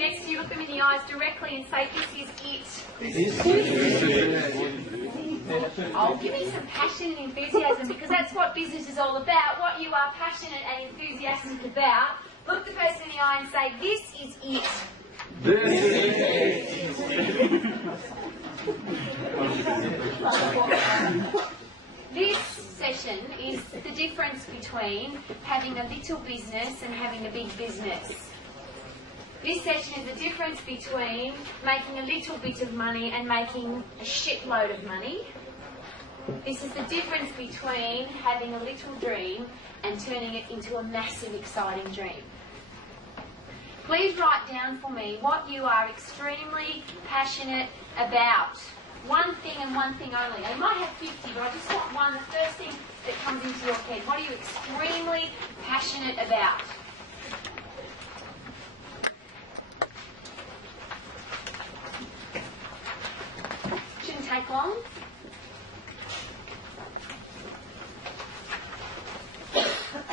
Next to you, look them in the eyes directly and say, this is it. Oh, give me some passion and enthusiasm, because that's what business is all about, what you are passionate and enthusiastic about. Look the person in the eye and say, this is it. This session is the difference between having a little business and having a big business. This session is the difference between making a little bit of money and making a shitload of money. This is the difference between having a little dream and turning it into a massive, exciting dream. Please write down for me what you are extremely passionate about. One thing and one thing only. Now, you might have 50, but I just want one, the first thing that comes into your head. What are you extremely passionate about? Shouldn't take long.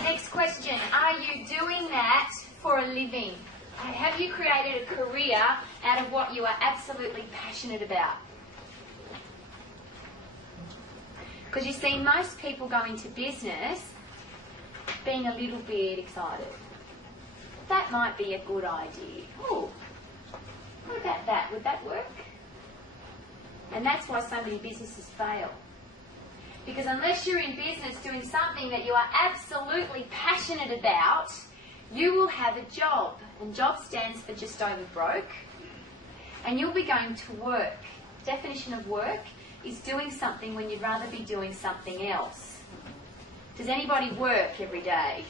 Next question. Are you doing that for a living? Have you created a career out of what you are absolutely passionate about? Because you see, most people go into business being a little bit excited. That might be a good idea. Oh, what about that? Would that work? And that's why so many businesses fail. Because unless you're in business doing something that you are absolutely passionate about, you will have a job. And job stands for just over broke. And you'll be going to work. Definition of work is doing something when you'd rather be doing something else. Does anybody work every day?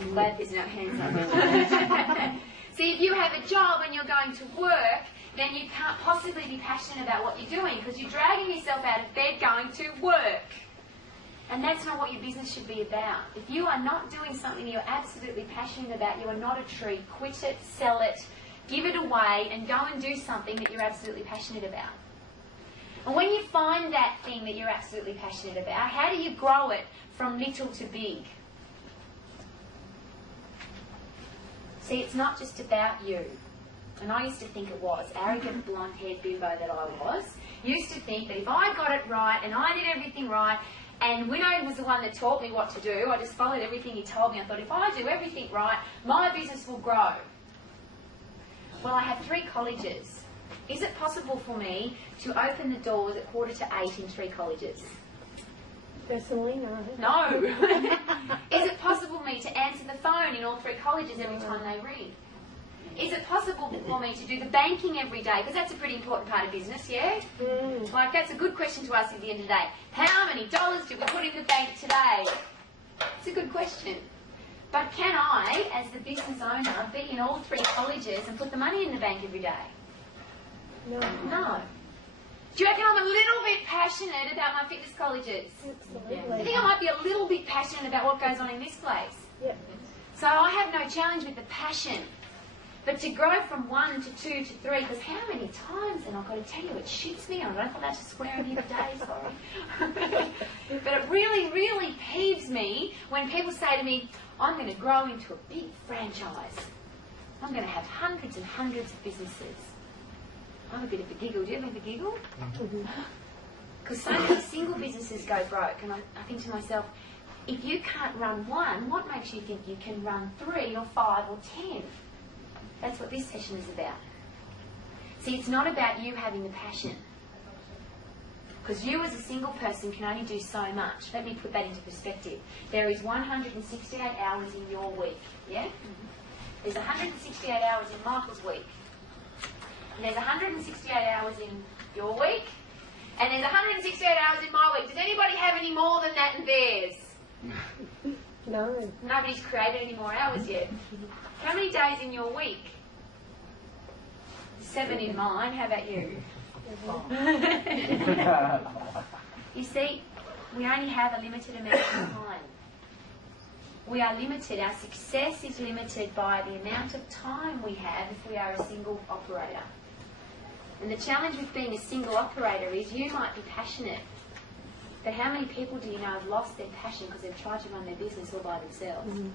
I'm glad there's no hands up. See, if you have a job and you're going to work, then you can't possibly be passionate about what you're doing because you're dragging yourself out of bed going to work. And that's not what your business should be about. If you are not doing something you're absolutely passionate about, you are not a tree. Quit it, sell it, give it away, and go and do something that you're absolutely passionate about. And when you find that thing that you're absolutely passionate about, how do you grow it from little to big? See, it's not just about you. And I used to think it was. Arrogant, blonde-haired bimbo that I was, used to think that if I got it right and I did everything right, and Winnow was the one that taught me what to do, I just followed everything he told me. I thought, if I do everything right, my business will grow. Well, I have 3 colleges. Is it possible for me to open the doors at 7:45 in 3 colleges? Personally, no. No. Is it possible for me to answer the phone in all 3 colleges every time they ring? Is it possible for me to do the banking every day? Because that's a pretty important part of business, yeah? Like, that's a good question to ask at the end of the day. How many dollars did we put in the bank today? It's a good question. But can I, as the business owner, be in all 3 colleges and put the money in the bank every day? No. No. Do you reckon I'm a little bit passionate about my fitness colleges? Absolutely. Do you think I might be a little bit passionate about what goes on in this place? Yep. So I have no challenge with the passion. But to grow from 1 to 2 to 3, because how many times, and I've got to tell you, it shits me. I'm not allowed to swear in here today, sorry. But it really, really peeves me when people say to me, I'm going to grow into a big franchise. I'm going to have hundreds and hundreds of businesses. I'm a bit of a giggle. Do you have a giggle? Because so many single businesses go broke, and I think to myself, if you can't run one, what makes you think you can run 3 or 5 or 10? That's what this session is about. See, it's not about you having the passion. Because you as a single person can only do so much. Let me put that into perspective. There is 168 hours in your week, yeah? There's 168 hours in Michael's week. And there's 168 hours in your week. And there's 168 hours in my week. Does anybody have any more than that in theirs? No. Nobody's created any more hours yet. How many days in your week? 7 in mine. How about you? You see, we only have a limited amount of time. We are limited. Our success is limited by the amount of time we have if we are a single operator. And the challenge with being a single operator is you might be passionate, but how many people do you know have lost their passion because they've tried to run their business all by themselves? Mm-hmm.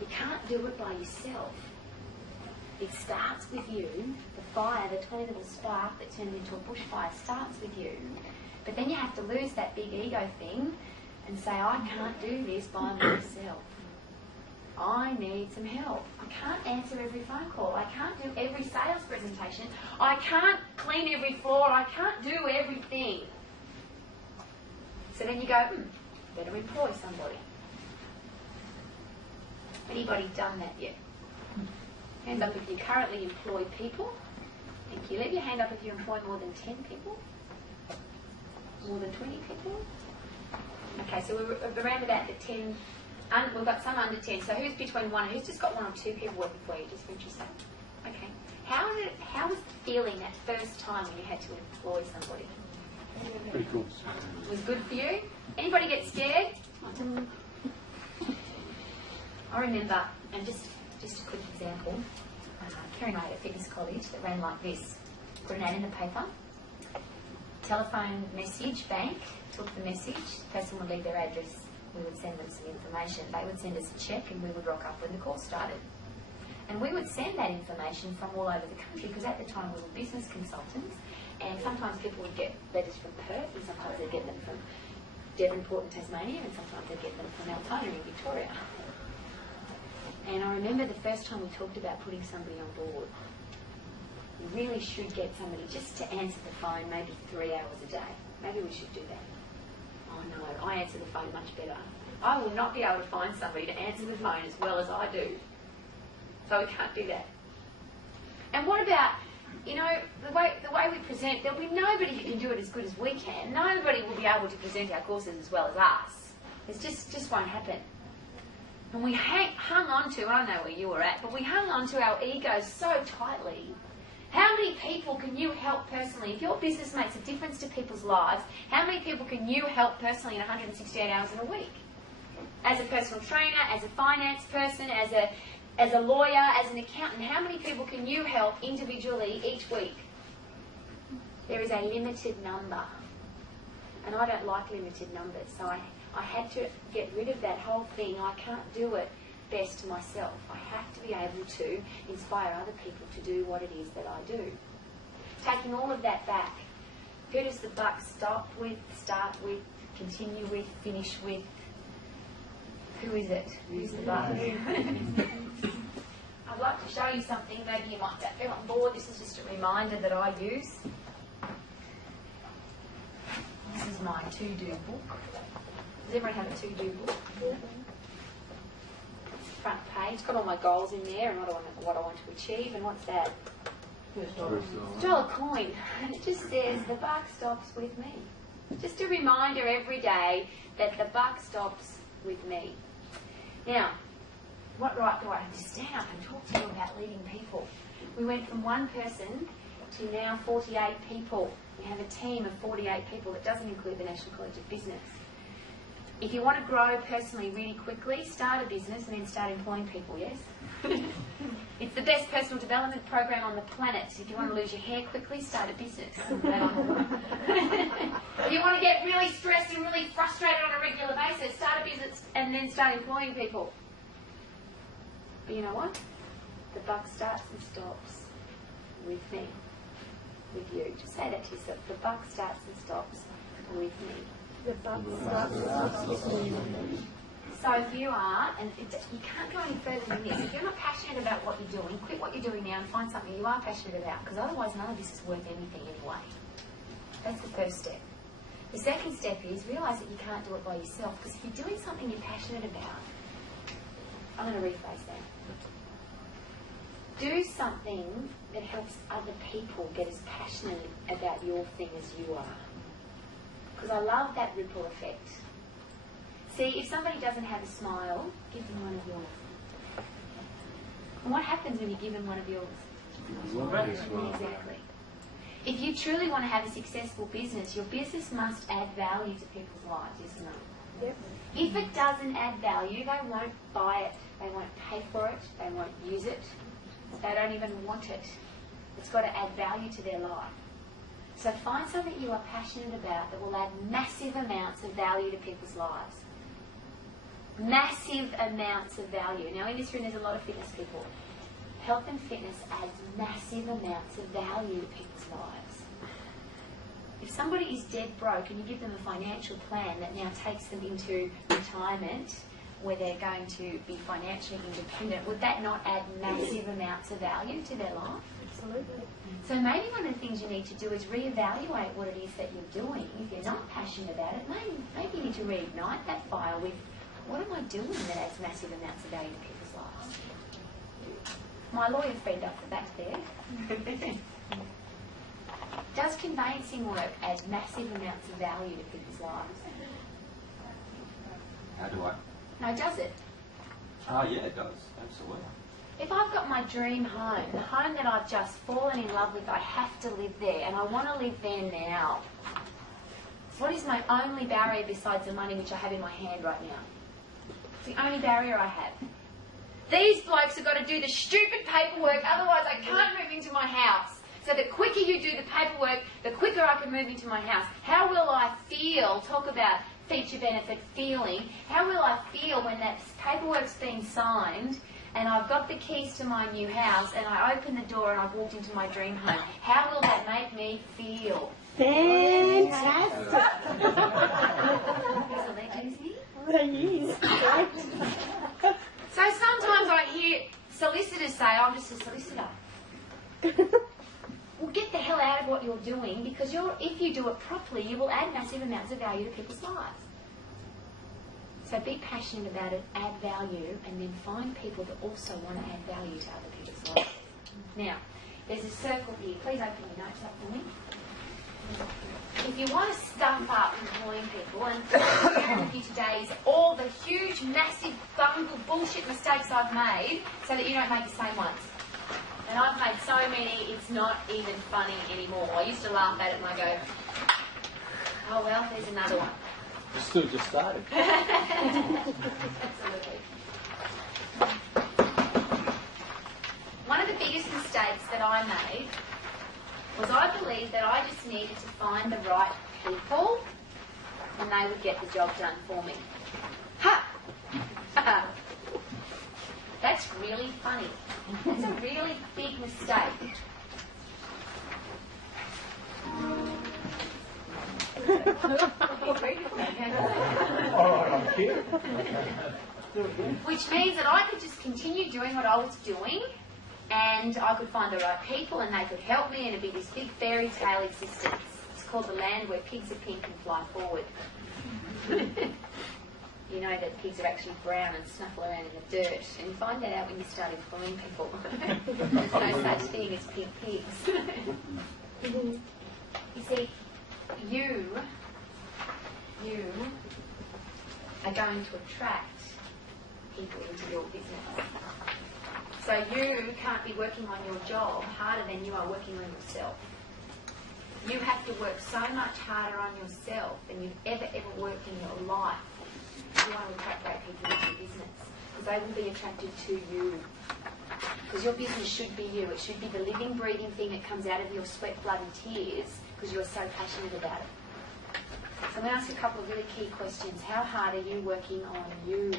You can't do it by yourself. It starts with you. The fire, the tiny little spark that turns into a bushfire starts with you. But then you have to lose that big ego thing and say, I can't do this by myself. I need some help. I can't answer every phone call. I can't do every sales presentation. I can't clean every floor. I can't do everything. So then you go, better employ somebody. Anybody done that yet? Hand up if you currently employ people. Thank you. Leave your hand up if you employ more than 10 people. More than 20 people. Okay, so we're around about the 10. We've got some under 10. So who's between 1 and who's just got 1 or 2 people working for you? Just for interesting. Okay. How was the feeling that first time when you had to employ somebody? Pretty cool. Was good for you? Anybody get scared? I remember, and just a quick example, Kerry and I had a fitness college that ran like this. Put an ad in the paper, telephone message, bank, took the message, the person would leave their address, we would send them some information, they would send us a cheque and we would rock up when the call started. And we would send that information from all over the country because at the time we were business consultants and sometimes people would get letters from Perth and sometimes they'd get them from Devonport in Tasmania and sometimes they'd get them from Altona in Victoria. And I remember the first time we talked about putting somebody on board. You really should get somebody just to answer the phone maybe 3 hours a day. Maybe we should do that. Oh no, I answer the phone much better. I will not be able to find somebody to answer the phone as well as I do. So we can't do that. And what about, you know, the way we present, there'll be nobody who can do it as good as we can. Nobody will be able to present our courses as well as us. It just won't happen. And we hung on to, I don't know where you were at, but we hung on to our egos so tightly. How many people can you help personally? If your business makes a difference to people's lives, how many people can you help personally in 168 hours in a week? As a personal trainer, as a finance person, as a lawyer, as an accountant, how many people can you help individually each week? There is a limited number. And I don't like limited numbers, so I had to get rid of that whole thing. I can't do it best myself. I have to be able to inspire other people to do what it is that I do. Taking all of that back, who does the buck stop with, start with, continue with, finish with? Who is it? Who's the buck? I'd like to show you something. Maybe you might feel on board. This is just a reminder that I use. This is my to-do book. Does everyone have a to-do book? Front page, got all my goals in there and what I want to achieve, and what's that? $1 coin. And it just says the buck stops with me. Just a reminder every day that the buck stops with me. Now, what right do I have to stand up and talk to you about leading people? We went from 1 person to now 48 people. We have a team of 48 people that doesn't include the National College of Business. If you want to grow personally really quickly, start a business and then start employing people, yes? It's the best personal development program on the planet. If you want to lose your hair quickly, start a business. If you want to get really stressed and really frustrated on a regular basis, start a business and then start employing people. But you know what? The buck starts and stops with me, with you. Just say that to yourself. The buck starts and stops with me. The buck starts and stops with me. So if you are, and you can't go any further than this, if you're not passionate about what you're doing, quit what you're doing now and find something you are passionate about, because otherwise none of this is worth anything anyway. That's the first step. The second step is realise that you can't do it by yourself, because if you're doing something you're passionate about, I'm going to rephrase that. Do something that helps other people get as passionate about your thing as you are. Because I love that ripple effect. See, if somebody doesn't have a smile, give them one of yours. And what happens when you give them one of yours? Exactly. If you truly want to have a successful business, your business must add value to people's lives, isn't it? Yep. If it doesn't add value, they won't buy it, they won't pay for it, they won't use it, they don't even want it. It's got to add value to their life. So find something you are passionate about that will add massive amounts of value to people's lives. Massive amounts of value. Now in this room there's a lot of fitness people. Health and fitness adds massive amounts of value to people's lives. If somebody is dead broke and you give them a financial plan that now takes them into retirement where they're going to be financially independent, would that not add massive amounts of value to their life? Absolutely. So maybe one of the things you need to do is reevaluate what it is that you're doing. If you're not passionate about it, maybe you need to reignite that fire with, what am I doing that adds massive amounts of value to people's lives? My lawyer friend up the back there. Does conveyancing work add massive amounts of value to people's lives? How do I? No, does it? Oh, yeah, it does. Absolutely. If I've got my dream home, the home that I've just fallen in love with, I have to live there, and I want to live there now. So what is my only barrier besides the money which I have in my hand right now? It's the only barrier I have. These blokes have got to do the stupid paperwork, otherwise I can't move into my house. So the quicker you do the paperwork, the quicker I can move into my house. How will I feel? Talk about feature benefit feeling. How will I feel when that paperwork's been signed and I've got the keys to my new house and I open the door and I've walked into my dream home? How will that make me feel? Fantastic. Is the leg easy? Yes. So sometimes I hear solicitors say, I'm just a solicitor. Well, get the hell out of what you're doing, because if you do it properly, you will add massive amounts of value to people's lives. So be passionate about it, add value, and then find people that also want to add value to other people's lives. Now, there's a circle here. Please open your notes up for me. If you want to stuff up employing people, and what I'm sharing with you today is all the huge, massive, bungled bullshit mistakes I've made so that you don't make the same ones. And I've made so many, it's not even funny anymore. I used to laugh at it and I go, oh well, there's another one. You still just started. Absolutely. One of the biggest mistakes that I made was I believed that I just needed to find the right people and they would get the job done for me. Ha! That's really funny. That's a really big mistake. Which means that I could just continue doing what I was doing and I could find the right people and they could help me and it'd be this big fairy tale existence. It's called the land where pigs are pink and fly forward. You know that pigs are actually brown and snuffle around in the dirt, and you find that out when you start employing people. There's no such thing as pink pigs. You see, you are going to attract people into your business. So you can't be working on your job harder than you are working on yourself. You have to work so much harder on yourself than you've ever worked in your life. You want to attract great people into your business because they will be attracted to you. Because your business should be you. It should be the living, breathing thing that comes out of your sweat, blood and tears because you're so passionate about it. So I'm going to ask you a couple of really key questions. How hard are you working on you?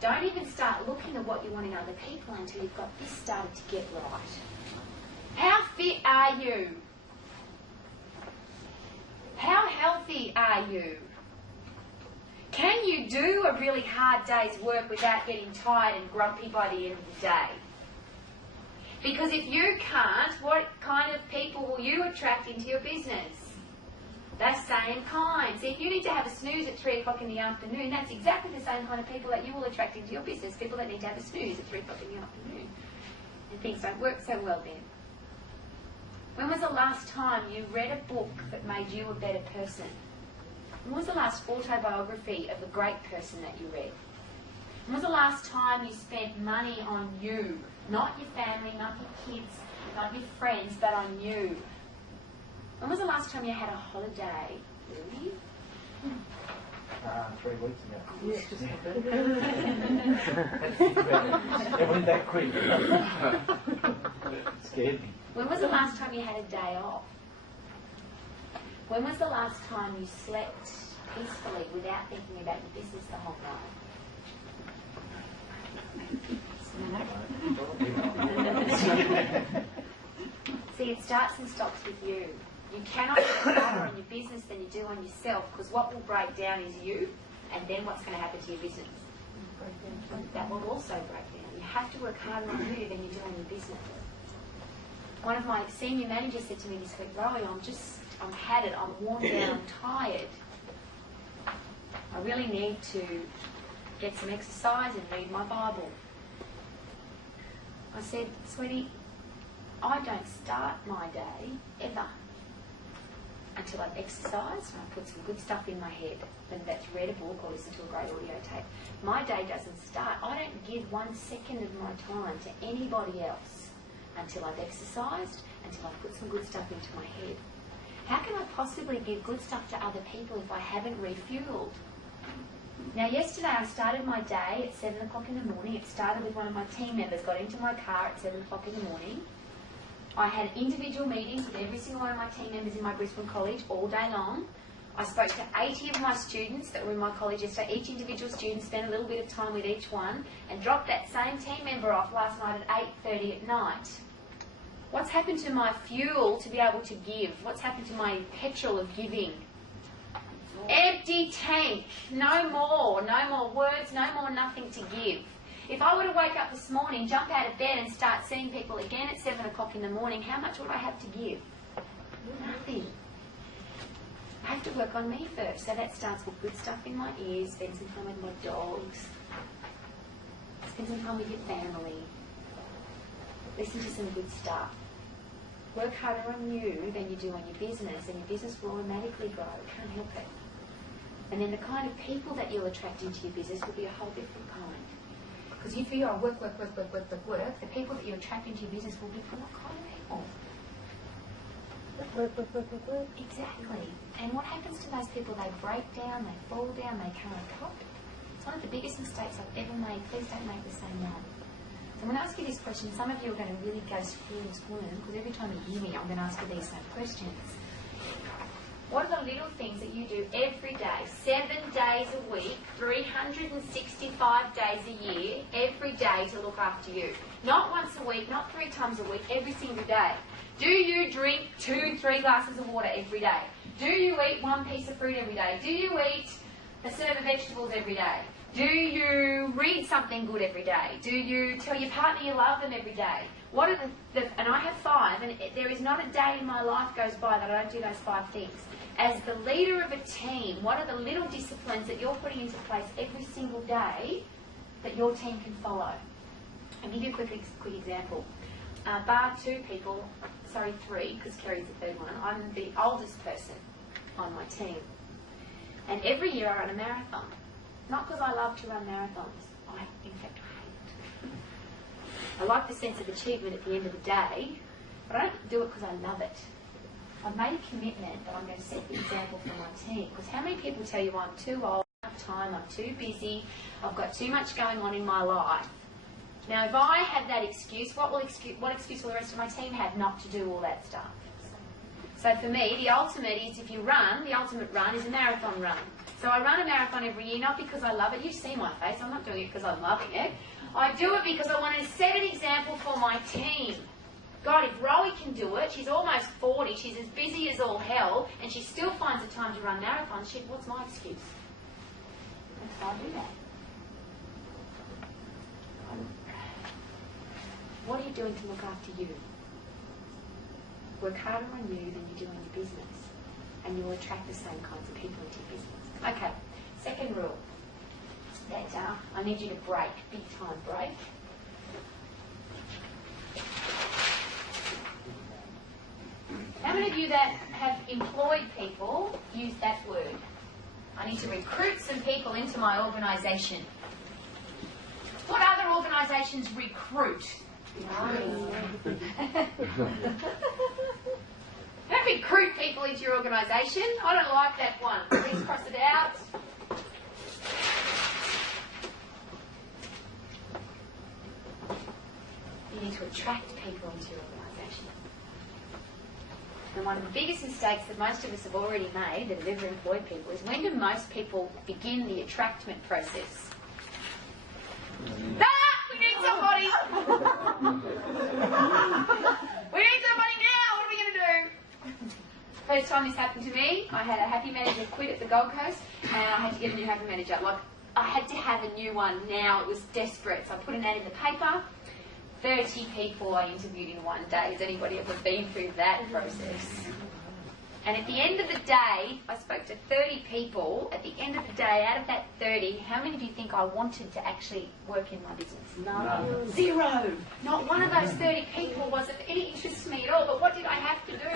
Don't even start looking at what you want in other people until you've got this started to get right. How fit are you? How healthy are you? Can you do a really hard day's work without getting tired and grumpy by the end of the day? Because if you can't, what kind of people will you attract into your business? The same kind. See, if you need to have a snooze at 3 o'clock in the afternoon, that's exactly the same kind of people that you will attract into your business. People that need to have a snooze at 3 o'clock in the afternoon. And things don't work so well then. When was the last time you read a book that made you a better person? When was the last autobiography of a great person that you read? When was the last time you spent money on you? Not your family, not your kids, not your friends, but on you. When was the last time you had a holiday? Really? 3 weeks ago. It went that quick. Scared me. When was the last time you had a day off? When was the last time you slept peacefully without thinking about your business the whole night? See, it starts and stops with you. You cannot work harder on your business than you do on yourself, because what will break down is you, and then what's going to happen to your business? That will also break down. You have to work harder on you than you do on your business. One of my senior managers said to me this week, Rowie, I'm had it, I'm worn down, I'm tired. I really need to get some exercise and read my Bible. I said, sweetie, I don't start my day ever until I've exercised and I put some good stuff in my head, whether that's read a book or listen to a great audio tape. My day doesn't start. I don't give 1 second of my time to anybody else until I've exercised, until I've put some good stuff into my head. How can I possibly give good stuff to other people if I haven't refueled? Now, yesterday I started my day at 7 o'clock in the morning. It started with one of my team members, got into my car at 7 o'clock in the morning. I had individual meetings with every single one of my team members in my Brisbane college all day long. I spoke to 80 of my students that were in my college yesterday. Each individual student spent a little bit of time with each one and dropped that same team member off last night at 8:30 at night. What's happened to my fuel to be able to give? What's happened to my petrol of giving? Empty tank. No more words, no more nothing to give. If I were to wake up this morning, jump out of bed and start seeing people again at 7 o'clock in the morning, how much would I have to give? Nothing. I have to work on me first. So that starts with good stuff in my ears, spend some time with my dogs, spend some time with your family, listen to some good stuff. Work harder on you than you do on your business, and your business will automatically grow. Can't help it. And then the kind of people that you'll attract into your business will be a whole different kind. Because if you are work, the people that you attract into your business will be what kind of people? Exactly. And what happens to those people? They break down, they fall down, they can't cope. It's one of the biggest mistakes I've ever made. Please don't make the same one. So I'm going to ask you this question. Some of you are going to really go through and swoon, because every time you hear me, I'm going to ask you these same questions. What are the little things that you do every day, 7 days a week, 365 days a year, every day to look after you? Not once a week, not 3 times a week, every single day. Do you drink 2-3 glasses of water every day? Do you eat 1 piece of fruit every day? Do you eat a serve of vegetables every day? Do you read something good every day? Do you tell your partner you love them every day? What are and I have 5, and there is not a day in my life goes by that I don't do those 5 things. As the leader of a team, what are the little disciplines that you're putting into place every single day that your team can follow? I'll give you a quick example. Bar 2 people, sorry 3, because Kerry's the 3rd one, I'm the oldest person on my team. And every year I run a marathon. Not because I love to run marathons. In fact, I hate it. I like the sense of achievement at the end of the day, but I don't do it because I love it. I've made a commitment that I'm going to set the example for my team. Because how many people tell you I'm too old, I don't have time, I'm too busy, I've got too much going on in my life. Now, if I have that excuse, what excuse will the rest of my team have not to do all that stuff? So for me, the ultimate is if you run, the ultimate run is a marathon run. So I run a marathon every year, not because I love it. You see my face, I'm not doing it because I'm loving it. I do it because I want to set an example for my team. God, if Rowie can do it, she's almost 40, she's as busy as all hell, and she still finds the time to run marathons, shit, what's my excuse? I'll do that. What are you doing to look after you? Work harder on you than you do on your business, and you will attract the same kinds of people into your business. Okay, second rule. That I need you to break, big time break. How many of you that have employed people use that word? I need to recruit some people into my organisation. organisations recruit? Don't recruit people into your organisation. I don't like that one. Please cross it out. You need to attract people into your organisation. And one of the biggest mistakes that most of us have already made that have ever employed people is, when do most people begin the attractment process? We need somebody! We need somebody now! What are we going to do? First time this happened to me, I had a happy manager quit at the Gold Coast, and I had to get a new happy manager. Like, I had to have a new one now. It was desperate. So I put an ad in the paper. 30 people I interviewed in one day. Has anybody ever been through that process? And at the end of the day, I spoke to 30 people. At the end of the day, out of that 30, how many do you think I wanted to actually work in my business? None. 0. Not one of those 30 people was of any interest to me at all. But what did I have to do?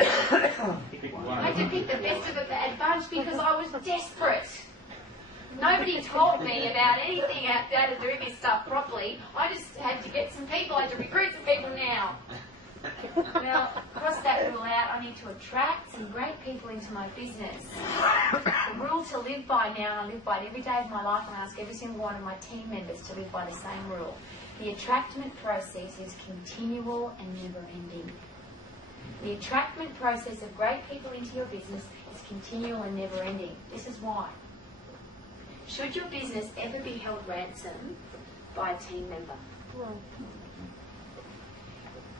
I had to pick the best of a bad bunch because I was desperate. Nobody told me about anything out there to do this stuff properly. I just had to get some people. I had to recruit some people now. Well, cross that rule out. I need to attract some great people into my business. The rule to live by now, and I live by it every day of my life, and I ask every single one of my team members to live by the same rule. The attractment process is continual and never-ending. The attractment process of great people into your business is continual and never-ending. This is why. Should your business ever be held ransom by a team member?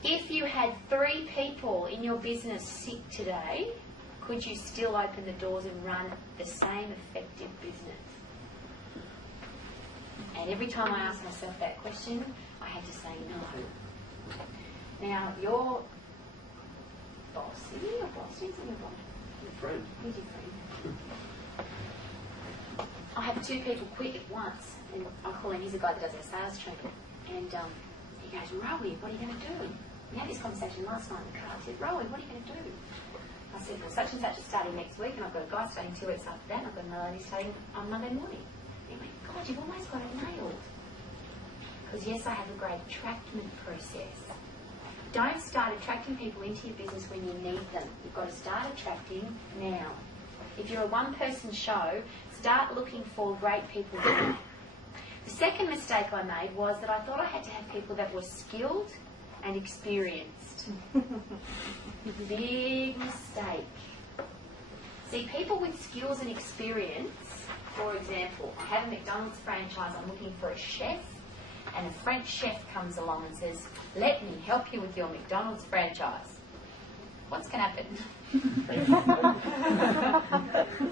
If you had 3 people in your business sick today, could you still open the doors and run the same effective business? And every time I asked myself that question, I had to say no. Now, your boss, is he your boss? Who's your boss? Your friend. Who's your friend? I had 2 people quit at once, and I call him, he's the guy that does our sales training, and he goes, Rowie, what are you going to do? We had this conversation last night in the car. I said, Rowie, what are you going to do? I said, well, such and such is starting next week, and I've got a guy starting 2 weeks after that, and I've got another lady starting on Monday morning. And he went, God, you've almost got it nailed. Because yes, I have a great attractment process. Don't start attracting people into your business when you need them. You've got to start attracting now. If you're a one-person show, start looking for great people now. The second mistake I made was that I thought I had to have people that were skilled and experienced. Big mistake. See, people with skills and experience, for example, I have a McDonald's franchise, I'm looking for a chef, and a French chef comes along and says, let me help you with your McDonald's franchise. What's going to happen?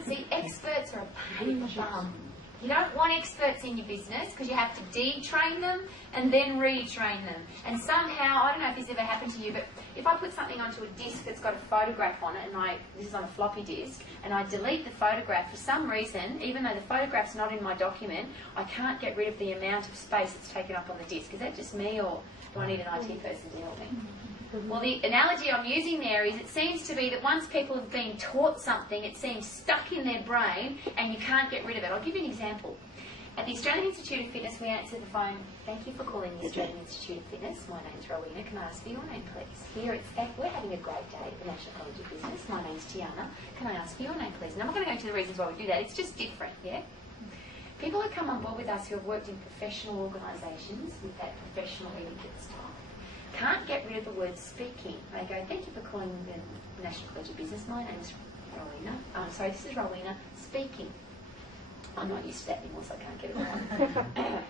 See, experts are a pain in the bum. You don't want experts in your business because you have to de-train them and then retrain them. And somehow, I don't know if this ever happened to you, but if I put something onto a disc that's got a photograph on it, and this is on a floppy disk, and I delete the photograph, for some reason, even though the photograph's not in my document, I can't get rid of the amount of space that's taken up on the disc. Is that just me, or do I need an IT person to help me? Well, the analogy I'm using there is, it seems to be that once people have been taught something, it seems stuck in their brain and you can't get rid of it. I'll give you an example. At the Australian Institute of Fitness, we answer the phone, thank you for calling the Australian Institute of Fitness. My name's Rowena. Can I ask for your name, please? Here we're having a great day at the National College of Business. My name's Tiana. Can I ask for your name, please? And I'm not going to go into the reasons why we do that. It's just different, yeah? People who come on board with us who have worked in professional organisations with that professional etiquette style can't get rid of the word speaking. They go, thank you for calling the National College of Business. My name's Rowena. This is Rowena speaking. I'm not used to that anymore, so I can't get it right.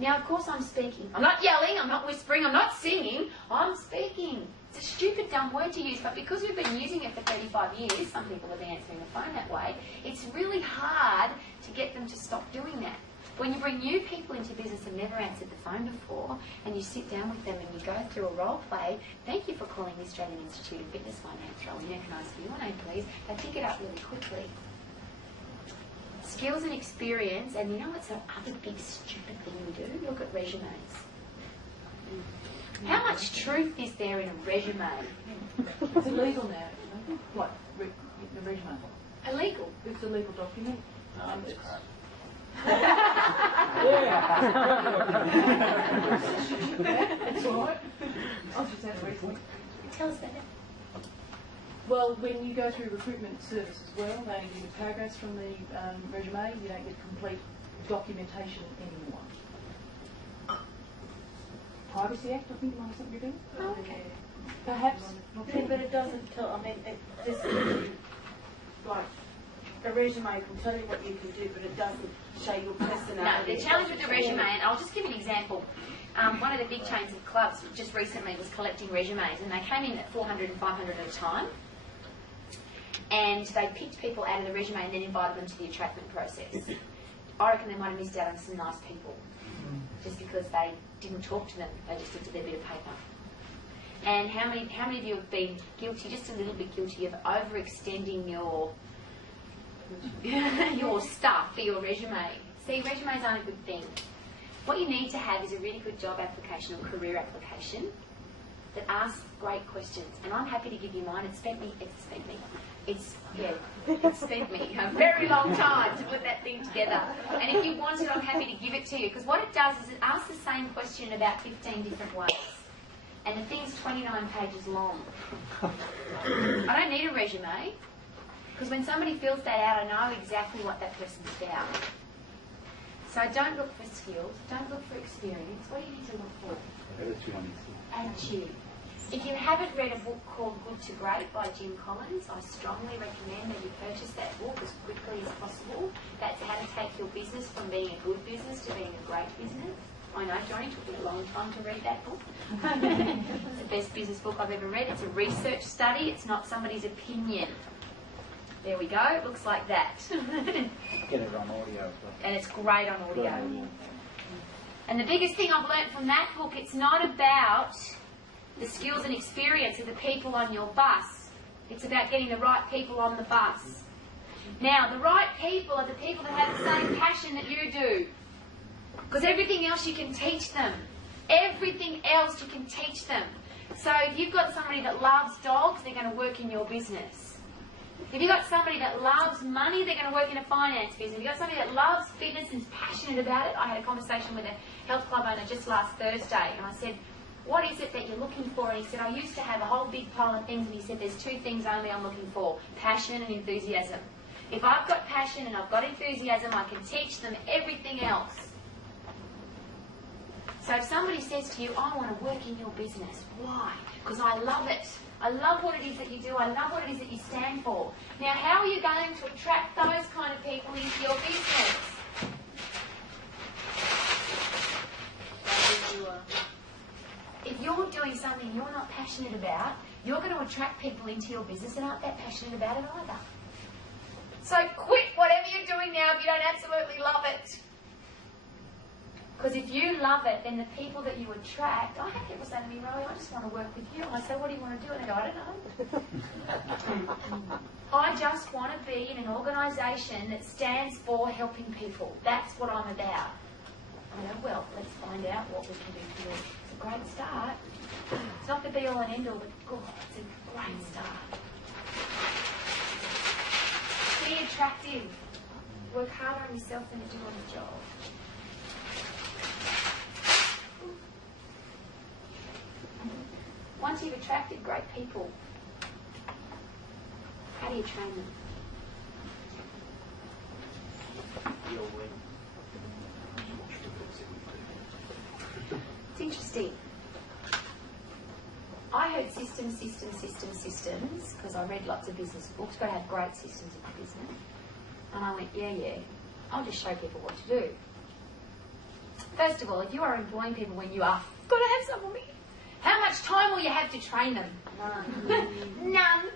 Now, of course, I'm speaking. I'm not yelling, I'm not whispering, I'm not singing. I'm speaking. It's a stupid, dumb word to use, but because we've been using it for 35 years, some people have been answering the phone that way, it's really hard to get them to stop doing that. When you bring new people into business who've never answered the phone before, and you sit down with them and you go through a role play, thank you for calling the Australian Institute of Fitness. My name's Rowena. Can I ask for your name, please? They pick it up really quickly. Skills and experience, and you know what's the other big stupid thing we do? Look at resumes. How much truth is there in a resume? It's illegal now. What? The resume? Illegal. It's a legal document. It's crap. It's all right. I've just had it recently. Tell us that. Well, when you go through recruitment service as well, they give you paragraphs from the resume. You don't get complete documentation anymore. Privacy Act, I think, might have something to do. Oh, okay. Perhaps. Yeah, but it doesn't tell, I mean, it just, like, a resume can tell you what you can do, but it doesn't show your No, personality. the challenge with the resume, and I'll just give you an example. One of the big chains of clubs just recently was collecting resumes, and they came in at 400 and 500 at a time. And they picked people out of the resume and then invited them to the attractment process. I reckon they might have missed out on some nice people, just because they didn't talk to them, they just looked at their bit of paper. And how many of you have been guilty, just a little bit guilty, of overextending your your stuff for your resume? See, resumes aren't a good thing. What you need to have is a really good job application or career application that asks great questions. And I'm happy to give you mine. It spent me a very long time to put that thing together. And if you want it, I'm happy to give it to you. Because what it does is it asks the same question in about 15 different ways. And the thing's 29 pages long. I don't need a resume. Because when somebody fills that out, I know exactly what that person's about. So don't look for skills, don't look for experience. What do you need to look for? Attitude. If you haven't read a book called Good to Great by Jim Collins, I strongly recommend that you purchase that book as quickly as possible. That's how to take your business from being a good business to being a great business. I know, Johnny, it took me a long time to read that book. It's the best business book I've ever read. It's a research study. It's not somebody's opinion. There we go. It looks like that. Get it on audio as well. And it's great on audio. And the biggest thing I've learnt from that book, it's not about the skills and experience of the people on your bus. It's about getting the right people on the bus. Now, the right people are the people that have the same passion that you do. Because everything else you can teach them. Everything else you can teach them. So if you've got somebody that loves dogs, they're going to work in your business. If you've got somebody that loves money, they're going to work in a finance business. If you've got somebody that loves fitness and is passionate about it, I had a conversation with a health club owner just last Thursday, and I said, what is it that you're looking for? And he said, I used to have a whole big pile of things, and he said, there's two things only I'm looking for, passion and enthusiasm. If I've got passion and I've got enthusiasm, I can teach them everything else. So if somebody says to you, I want to work in your business, why? Because I love it. I love what it is that you do. I love what it is that you stand for. Now, how are you going to attract those kind of people into your business? If you're doing something you're not passionate about, you're going to attract people into your business that aren't that passionate about it either. So quit whatever you're doing now if you don't absolutely love it. Because if you love it, then the people that you attract, I have people say to me, Rowie, I just want to work with you. And I say, what do you want to do? And they go, I don't know. I just want to be in an organisation that stands for helping people. That's what I'm about. I go, well, let's find out what we can do for you. It's a great start. It's not the be-all and end-all, but God, it's a great start. Be attractive. Work harder on yourself than you do on the job. Once you've attracted great people, how do you train them? It's interesting. I heard systems, because I read lots of business books, got to have great systems in the business. And I went, yeah, I'll just show people what to do. First of all, if you are employing people when you are, got to have someone with you. How much time will you have to train them? None.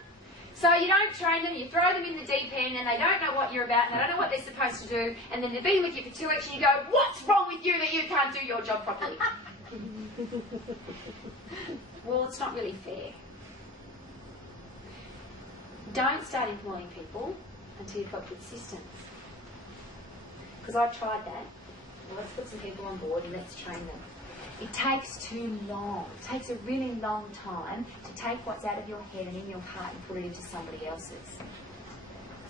So you don't train them, you throw them in the deep end and they don't know what you're about and they don't know what they're supposed to do, and then they've been with you for 2 weeks and you go, what's wrong with you that you can't do your job properly? Well, it's not really fair. Don't start employing people until you've got good systems. Because I've tried that. Well, let's put some people on board and let's train them. It takes too long. It takes a really long time to take what's out of your head and in your heart and put it into somebody else's.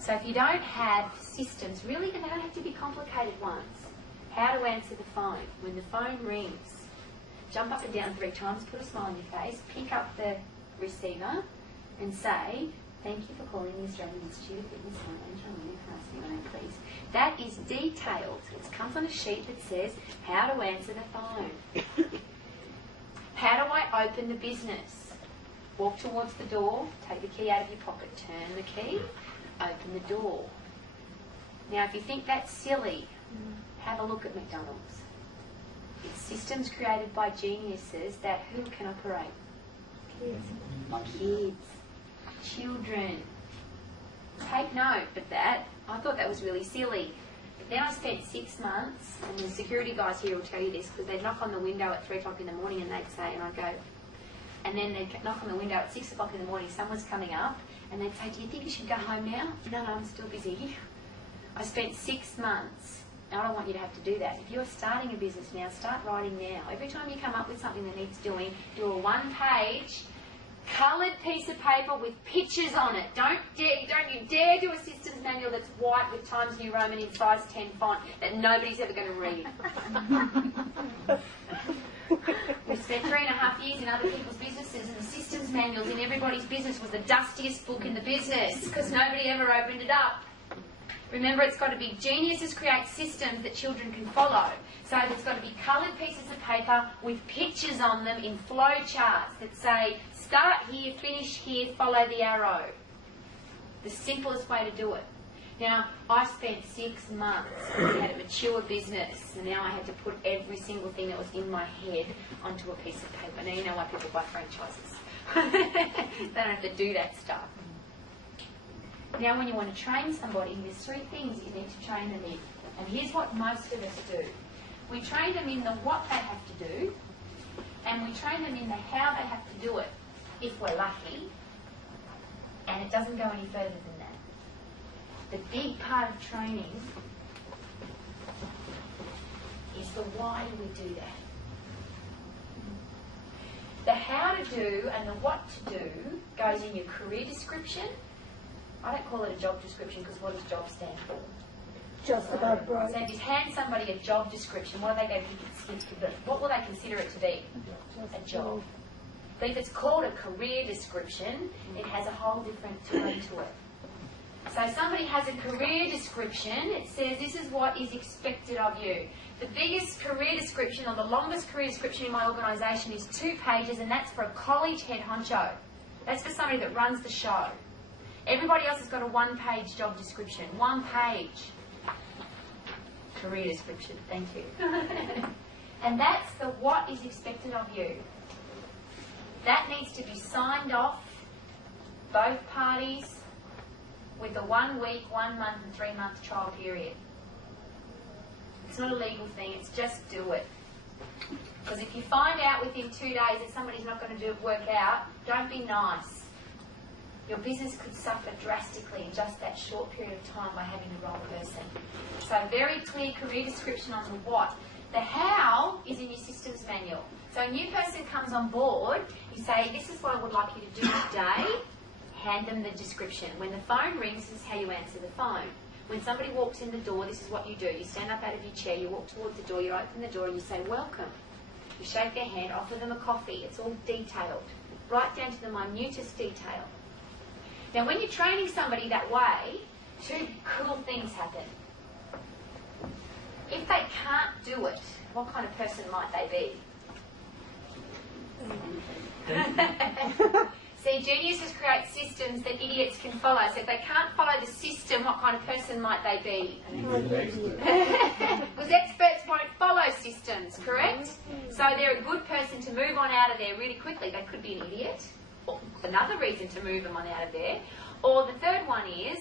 So if you don't have systems, really they don't have to be complicated ones. How to answer the phone. When the phone rings, jump up and down 3 times, put a smile on your face, pick up the receiver and say, "Thank you for calling the Australian Institute of Fitness Science. Can I see your name, please?" That is detailed. It comes on a sheet that says how to answer the phone. How do I open the business? Walk towards the door, take the key out of your pocket, turn the key, open the door. Now, if you think that's silly, have a look at McDonald's. It's systems created by geniuses that who can operate? Kids. Children. Take note of that. I thought that was really silly. But then I spent 6 months, and the security guys here will tell you this, because they'd knock on the window at 3 o'clock in the morning and they'd say, and I'd go, and then they'd knock on the window at 6 o'clock in the morning, someone's coming up, and they'd say, "Do you think you should go home now?" "No, I'm still busy." I spent 6 months. I don't want you to have to do that. If you're starting a business now, start writing now. Every time you come up with something that needs doing, do a 1-page coloured piece of paper with pictures on it. Don't you dare do a systems manual that's white with Times New Roman in size 10 font that nobody's ever going to read. We spent 3.5 years in other people's businesses, and the systems manuals in everybody's business was the dustiest book in the business because nobody ever opened it up. Remember, it's got to be geniuses create systems that children can follow. So there's got to be coloured pieces of paper with pictures on them in flow charts that say, start here, finish here, follow the arrow. The simplest way to do it. Now, I spent 6 months. We had a mature business, and now I had to put every single thing that was in my head onto a piece of paper. Now you know why people buy franchises. They don't have to do that stuff. Now when you want to train somebody, there's 3 things you need to train them in. And here's what most of us do. We train them in the what they have to do, and we train them in the how they have to do it, if we're lucky, and it doesn't go any further than that. The big part of training is the why do we do that. The how to do and the what to do goes in your career description. I don't call it a job description because what does job stand for? Just about right. So if you hand somebody a job description, what are they going to what will they consider it to be? A job. But if it's called a career description, it has a whole different tone to it. So somebody has a career description, it says this is what is expected of you. The biggest career description or the longest career description in my organisation is 2 pages, and that's for a college head honcho. That's for somebody that runs the show. Everybody else has got a 1-page job description. 1 page. Career description. Thank you. And that's the what is expected of you. That needs to be signed off, both parties, with a 1 week, 1 month and 3 month trial period. It's not a legal thing, it's just do it. Because if you find out within 2 days that somebody's not going to work out, don't be nice. Your business could suffer drastically in just that short period of time by having the wrong person. So very clear career description on the what. The how is in your systems manual. So a new person comes on board, you say, this is what I would like you to do today. Hand them the description. When the phone rings, this is how you answer the phone. When somebody walks in the door, this is what you do. You stand up out of your chair, you walk towards the door, you open the door and you say, welcome. You shake their hand, offer them a coffee. It's all detailed. Right down to the minutest detail. Now, when you're training somebody that way, 2 cool things happen. If they can't do it, what kind of person might they be? See, geniuses create systems that idiots can follow. So if they can't follow the system, what kind of person might they be? Because experts won't follow systems, correct? So they're a good person to move on out of there really quickly. They could be an idiot. Another reason to move them on out of there. Or the third one is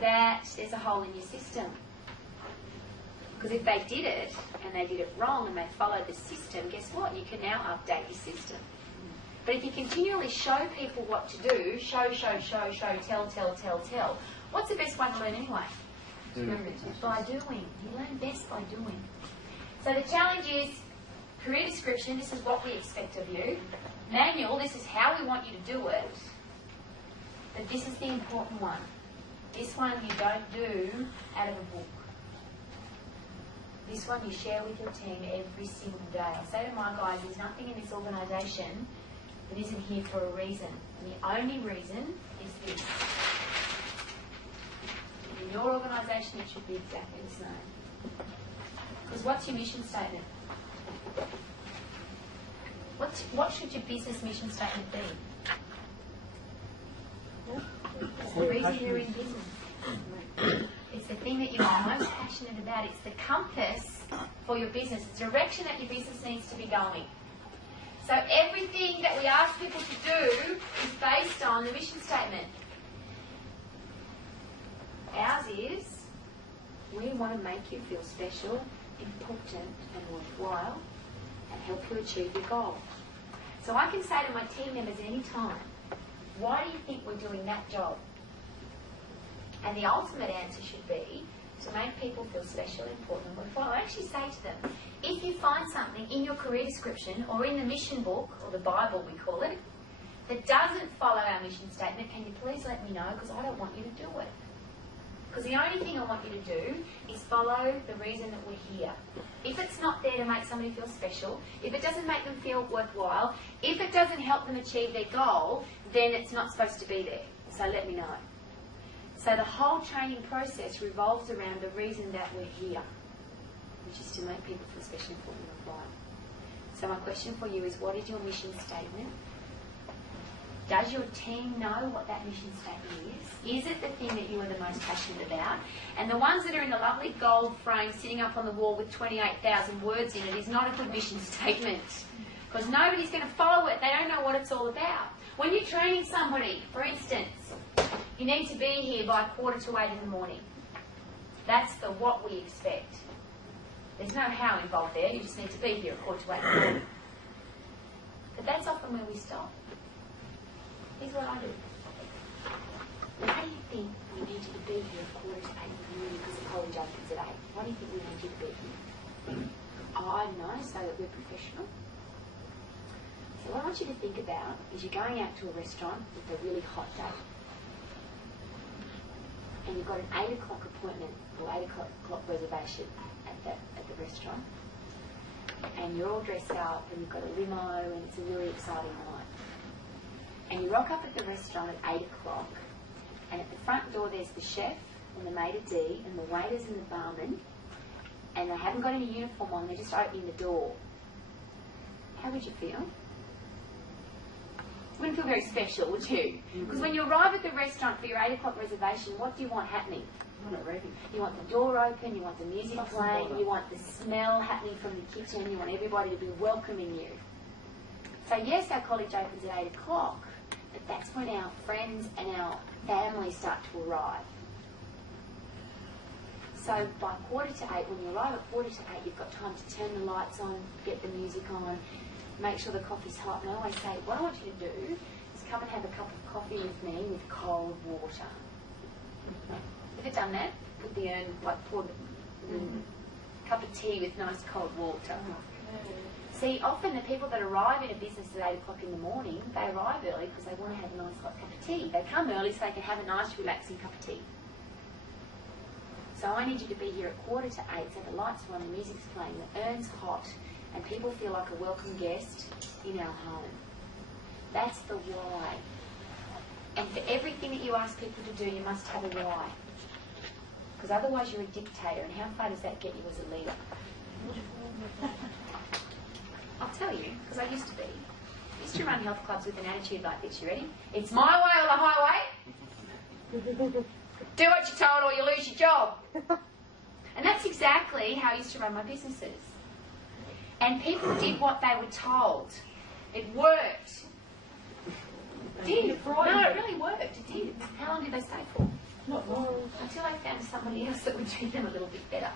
that there's a hole in your system. Because if they did it, and they did it wrong, and they followed the system, guess what? You can now update your system. But if you continually show people what to do, show, tell, what's the best way to learn anyway? By doing. You learn best by doing. So the challenge is career description, this is what we expect of you. Manual, this is how we want you to do it. But this is the important one. This one you don't do out of a book. This one you share with your team every single day. I say to my guys, there's nothing in this organisation that isn't here for a reason. And the only reason is this. In your organisation, it should be exactly the same. Because what's your mission statement? What should your business mission statement be? It's the reason you're in business. It's the thing that you're most passionate about. It's the compass for your business. It's the direction that your business needs to be going. So everything that we ask people to do is based on the mission statement. Ours is, we want to make you feel special, important and worthwhile and help you achieve your goal. So I can say to my team members any time, why do you think we're doing that job? And the ultimate answer should be to make people feel special, important and worthwhile. I actually say to them, if you find something in your career description or in the mission book, or the Bible we call it, that doesn't follow our mission statement, can you please let me know, because I don't want you to do it. Because the only thing I want you to do is follow the reason that we're here. If it's not there to make somebody feel special, if it doesn't make them feel worthwhile, if it doesn't help them achieve their goal, then it's not supposed to be there. So let me know. So the whole training process revolves around the reason that we're here, which is to make people feel special, important and worthwhile. So my question for you is, what is your mission statement? Does your team know what that mission statement is? Is it the thing that you are the most passionate about? And the ones that are in the lovely gold frame sitting up on the wall with 28,000 words in it is not a good mission statement. Because nobody's going to follow it. They don't know what it's all about. When you're training somebody, for instance, you need to be here by 7:45 in the morning. That's the what we expect. There's no how involved there. You just need to be here at 7:45 in the morning. But that's often where we stop. Here's what I do. Why do you think we need you to be here at 7:45 in the morning because the college opens at 8? Why do you think we need you to be here? I know, so that we're professional. So what I want you to think about is you're going out to a restaurant with a really hot day. And you've got an 8 o'clock appointment or 8 o'clock reservation at the restaurant. And you're all dressed up and you've got a limo and it's a really exciting night. And you rock up at the restaurant at 8 o'clock, and at the front door there's the chef and the maitre d' and the waiters and the barman, and they haven't got any uniform on, they're just opening the door. How would you feel? You wouldn't feel very special, would you? Because when you arrive at the restaurant for your 8 o'clock reservation, what do you want happening? You want the door open, you want the music playing, you want the smell happening from the kitchen, you want everybody to be welcoming you. So yes, our college opens at 8 o'clock, but that's when our friends and our family start to arrive. So by 7:45, when you arrive at 7:45, you've got time to turn the lights on, get the music on, make sure the coffee's hot. And I always say, what I want you to do is come and have a cup of coffee with me with cold water. Have you done that? Put the urn, poured a cup of tea with nice cold water. See, often the people that arrive in a business at 8 o'clock in the morning, they arrive early because they want to have a nice hot cup of tea. They come early so they can have a nice relaxing cup of tea. So I need you to be here at 7:45 so the lights are on, the music's playing, the urn's hot, and people feel like a welcome guest in our home. That's the why. And for everything that you ask people to do, you must have a why. Because otherwise you're a dictator, and how far does that get you as a leader? I'll tell you, because I used to be. I used to run health clubs with an attitude like this. You ready? It's my way or the highway. Do what you're told or you lose your job. And that's exactly how I used to run my businesses. And people did what they were told. It worked. It did. No, it really worked. It did. How long did they stay for? Not long. Until they found somebody else that would treat them a little bit better.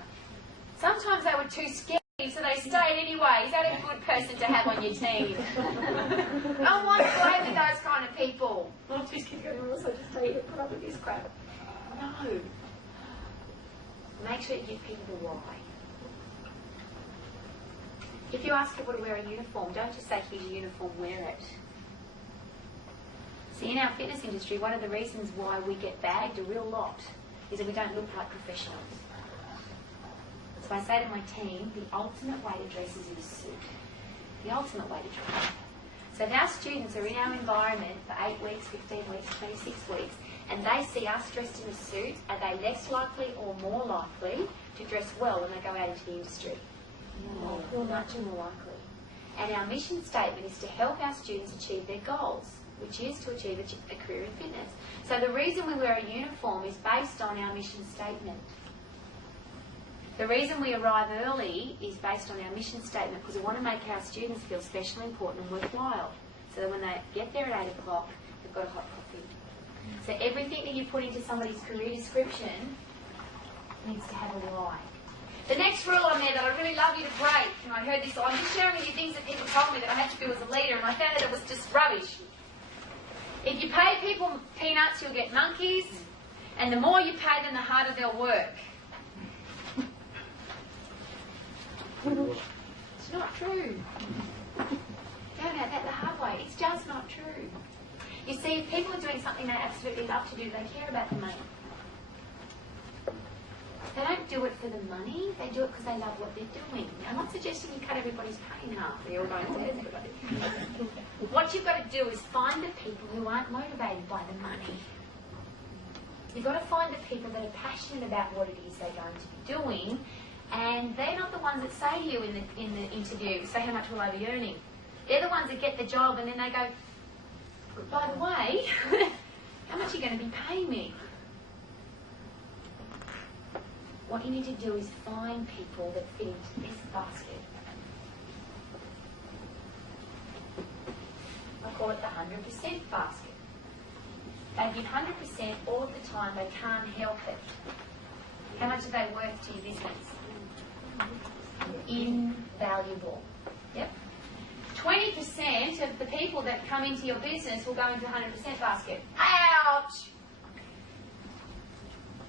Sometimes they were too scared, so they stayed anyway. Is that a good person to have on your team? I want to play with those kind of people. I'm too scared to go, so just tell you to put up with this crap. No. Make sure you give people the why. If you ask people to wear a uniform, don't just say, here's your uniform, wear it. See, in our fitness industry, one of the reasons why we get bagged a real lot is that we don't look like professionals. So I say to my team, the ultimate way to dress is in a suit. The ultimate way to dress. So if our students are in our environment for 8 weeks, 15 weeks, 26 weeks, and they see us dressed in a suit, are they less likely or more likely to dress well when they go out into the industry? Much more likely. And our mission statement is to help our students achieve their goals, which is to achieve a career in fitness. So the reason we wear a uniform is based on our mission statement. The reason we arrive early is based on our mission statement because we want to make our students feel special, important and worthwhile. So that when they get there at 8 o'clock, they've got a hot coffee. So everything that you put into somebody's career description needs to have a why. The next rule on there that I really love you to break, and I heard this, I'm just sharing with you things that people told me that I had to do as a leader, and I found that it was just rubbish. If you pay people peanuts, you'll get monkeys, and the more you pay them, the harder they'll work. It's not true. Found out that the hard way. It's just not true. You see, if people are doing something they absolutely love to do, they care about the money. They don't do it for the money, they do it because they love what they're doing. I'm not suggesting you cut everybody's pay in half. They're all going to everybody. What you've got to do is find the people who aren't motivated by the money. You've got to find the people that are passionate about what it is they're going to be doing, and they're not the ones that say to you in the interview, say how much will I be earning. They're the ones that get the job and then they go, by the way, how much are you going to be paying me? What you need to do is find people that fit into this basket. I call it the 100% basket. They give 100% all of the time, they can't help it. How much are they worth to your business? Invaluable. Yep. 20% of the people that come into your business will go into the 100% basket. Ouch!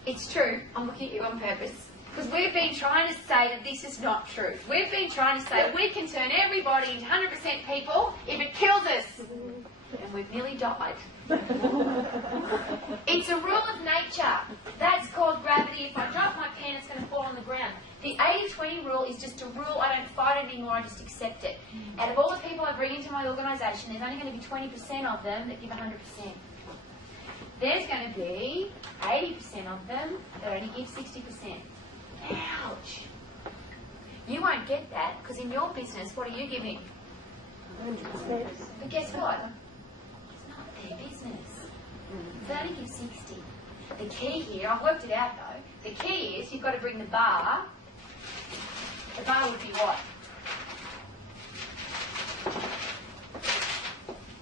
It's true. I'm looking at you on purpose. Because we've been trying to say that this is not true. We've been trying to say we can turn everybody into 100% people if it kills us. And we've nearly died. It's a rule of nature. That's called gravity. If I drop my pen, it's going to fall on the ground. The 80-20 rule is just a rule. I don't fight it anymore. I just accept it. Out of all the people I bring into my organisation, there's only going to be 20% of them that give 100%. There's going to be 80% of them that only give 60%. Ouch! You won't get that because in your business, what are you giving? 100%. But guess what? It's not their business. They only give 60. The key here, I've worked it out though, the key is you've got to bring the bar. The bar would be what?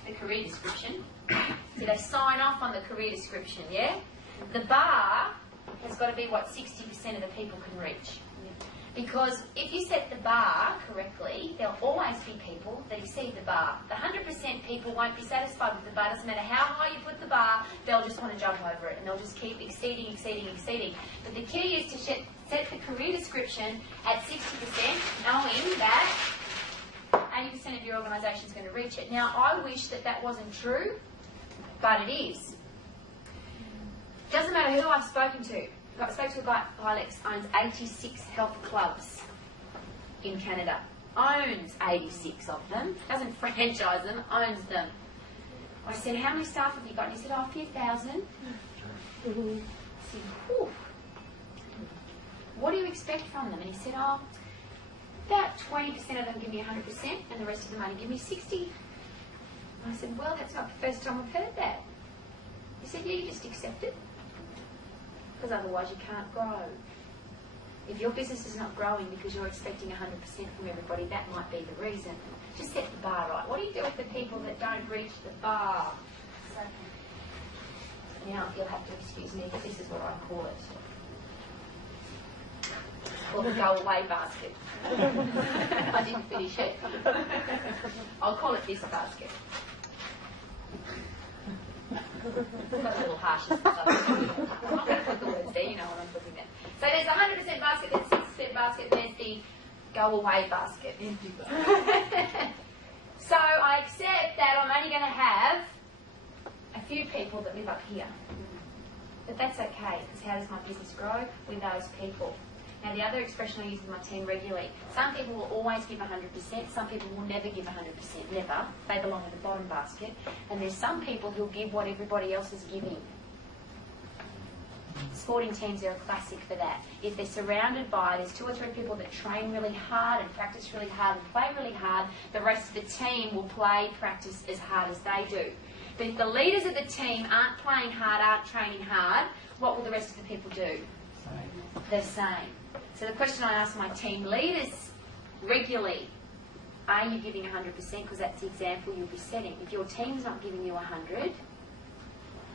The career description. So they sign off on the career description, yeah? The bar has got to be what 60% of the people can reach. Because if you set the bar correctly, there'll always be people that exceed the bar. The 100% people won't be satisfied with the bar. Doesn't matter how high you put the bar, they'll just want to jump over it and they'll just keep exceeding. But the key is to set the career description at 60%, knowing that 80% of your organisation is going to reach it. Now, I wish that that wasn't true, but it is. Doesn't matter who I've spoken to. I spoke to a guy, Alex, owns 86 health clubs in Canada. Owns 86 of them. Doesn't franchise them, owns them. I said, how many staff have you got? And he said, oh, a few thousand. I said, whew. What do you expect from them? And he said, oh, about 20% of them give me 100% and the rest of them only give me 60. I said, well, that's not the first time I've heard that. He said, yeah, you just accept it. Because otherwise you can't grow. If your business is not growing because you're expecting 100% from everybody, that might be the reason. Just set the bar right. What do you do with the people that don't reach the bar? So, now you'll have to excuse me, but this is what I call it. It's called the go-away basket. I didn't finish it. I'll call it this basket. It's got a little harshness. I'm not going to put the words there, you know what I'm talking about. So there's a 100% basket, there's a 60% basket, there's the go-away basket. So I accept that I'm only going to have a few people that live up here. But that's okay, because how does my business grow? With those people. Now, the other expression I use with my team regularly, some people will always give 100%, some people will never give 100%, never. They belong in the bottom basket. And there's some people who'll give what everybody else is giving. Sporting teams are a classic for that. If they're surrounded by, there's 2 or 3 people that train really hard and practice really hard and play really hard, the rest of the team will play, practice as hard as they do. But if the leaders of the team aren't playing hard, aren't training hard, what will the rest of the people do? The same. So the question I ask my team leaders regularly, are you giving 100%? Because that's the example you'll be setting. If your team's not giving you 100,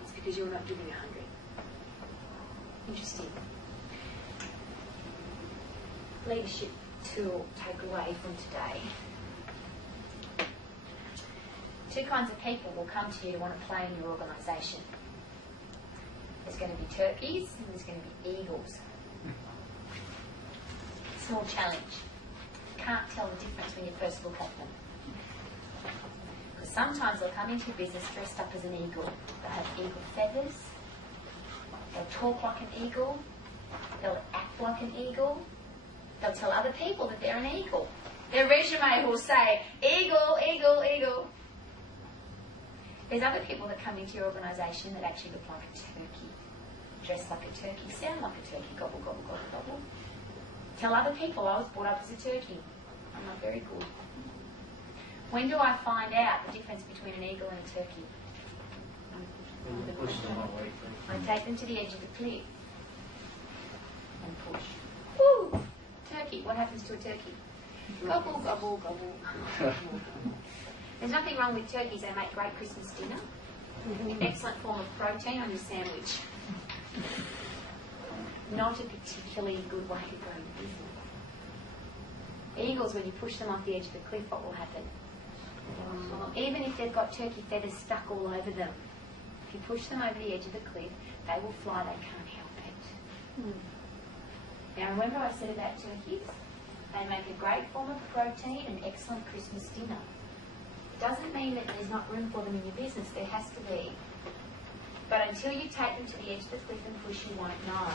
it's because you're not giving 100. Interesting. Leadership tool takeaway from today. 2 kinds of people will come to you to want to play in your organisation. There's going to be turkeys and there's going to be eagles. Small challenge. You can't tell the difference when you first look at them. Because sometimes they'll come into your business dressed up as an eagle. They'll have eagle feathers. They'll talk like an eagle. They'll act like an eagle. They'll tell other people that they're an eagle. Their resume will say, eagle, eagle, eagle. There's other people that come into your organisation that actually look like a turkey. Dress like a turkey, sound like a turkey, gobble, gobble, gobble, gobble. Tell other people I was brought up as a turkey. I'm not very good. When do I find out the difference between an eagle and a turkey? I take them to the edge of the cliff and push. Woo! Turkey. What happens to a turkey? Gobble, gobble, gobble. There's nothing wrong with turkeys. They make great Christmas dinner. Excellent form of protein on your sandwich. Not a particularly good way to grow your business. Eagles, when you push them off the edge of the cliff, what will happen? Even if they've got turkey feathers stuck all over them, if you push them over the edge of the cliff, they will fly, they can't help it. Now remember I said about turkeys? They make a great form of protein and excellent Christmas dinner. It doesn't mean that there's not room for them in your business, there has to be. But until you take them to the edge of the cliff and push, you won't know.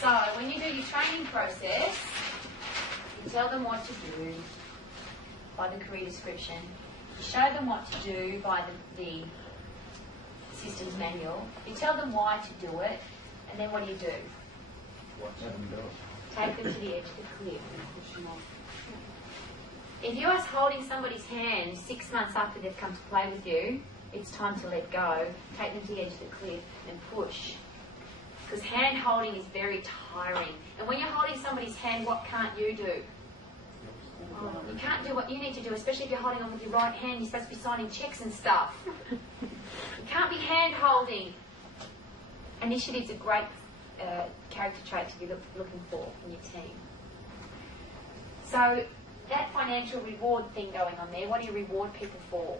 So when you do your training process, you tell them what to do by the career description. You show them what to do by the systems manual. You tell them why to do it, and then what do? Take them to the edge of the cliff and push them off. If you're holding somebody's hand 6 months after they've come to play with you, it's time to let go, take them to the edge of the cliff and push. Because hand holding is very tiring. And when you're holding somebody's hand, what can't you do? You can't do what you need to do, especially if you're holding on with your right hand. You're supposed to be signing checks and stuff. You can't be hand holding. Initiative's a great character trait to be looking for in your team. So that financial reward thing going on there, what do you reward people for?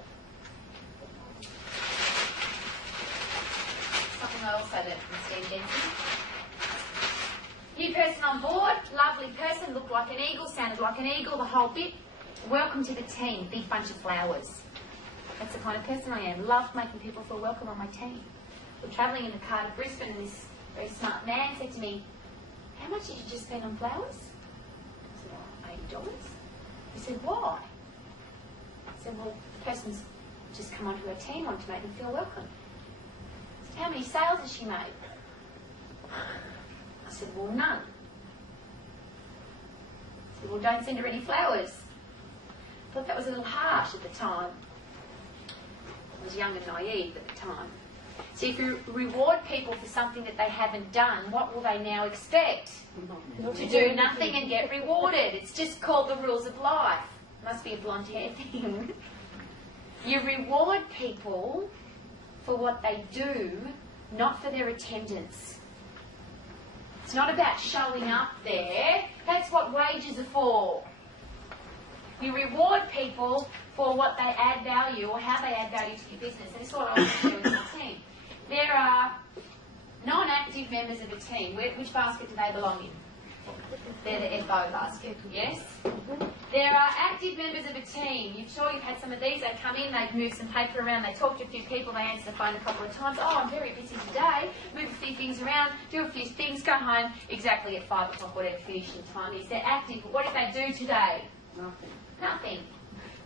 Something I also learned from Steve Jensen. New person on board, lovely person, looked like an eagle, sounded like an eagle, the whole bit. Welcome to the team, big bunch of flowers. That's the kind of person I am. Loved making people feel welcome on my team. We're travelling in the car to Brisbane and this very smart man said to me, how much did you just spend on flowers? I said, $80. He said, why? I said, well, the person's just come onto her team, wanted to make them feel welcome. I said, how many sales has she made? I said, well, none. I said, well, don't send her any flowers. I thought that was a little harsh at the time. I was young and naive at the time. So if you reward people for something that they haven't done, what will they now expect? To do nothing and get rewarded. It's just called the rules of life. Must be a blonde hair thing. You reward people for what they do, not for their attendance. It's not about showing up there. That's what wages are for. You reward people for what they add value or how they add value to your business. And this is what I want to do with my team. There are non-active members of a team. Which basket do they belong in? They're the FO basket, yes? There are active members of a team. You're sure you've had some of these. They come in, they move some paper around, they talk to a few people, they answer the phone a couple of times. Oh, I'm very busy today. Move a few things around, do a few things, go home exactly at 5 o'clock, whatever finishing time is. They're active, but what did they do today? Nothing.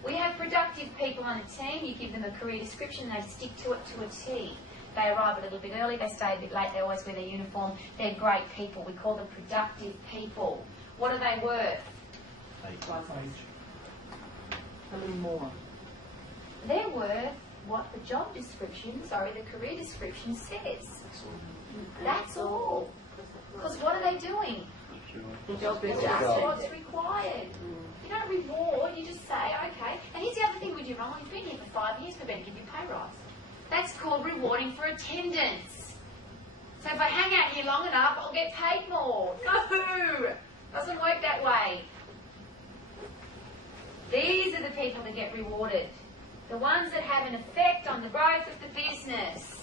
We have productive people on a team. You give them a career description, they stick to it to a T. They arrive a little bit early, they stay a bit late, they always wear their uniform. They're great people. We call them productive people. What are they worth? A little more. They're worth what the job description, the career description says. That's all. Because what are they doing? Job is Just what's required. You don't reward, you just say, okay. And here's the other thing we do wrong. You've been here for 5 years, we better give you a pay rise. That's called rewarding for attendance. So if I hang out here long enough, I'll get paid more. No! Doesn't work that way. These are the people that get rewarded. The ones that have an effect on the growth of the business.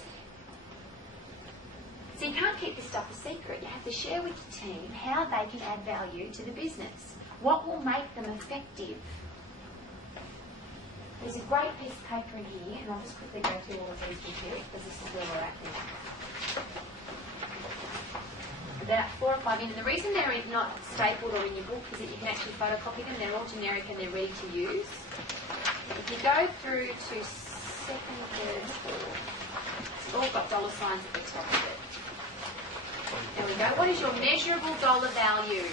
So you can't keep this stuff a secret. You have to share with the team how they can add value to the business. What will make them effective? There's a great piece of paper in here, and I'll just quickly go through all of these with you, because this is where we're at now. About 4 or 5 in, and the reason they're not stapled or in your book is that you can actually photocopy them. They're all generic and they're ready to use. If you go through to second, third, fourth, it's all got dollar signs at the top of it. There we go. What is your measurable dollar value?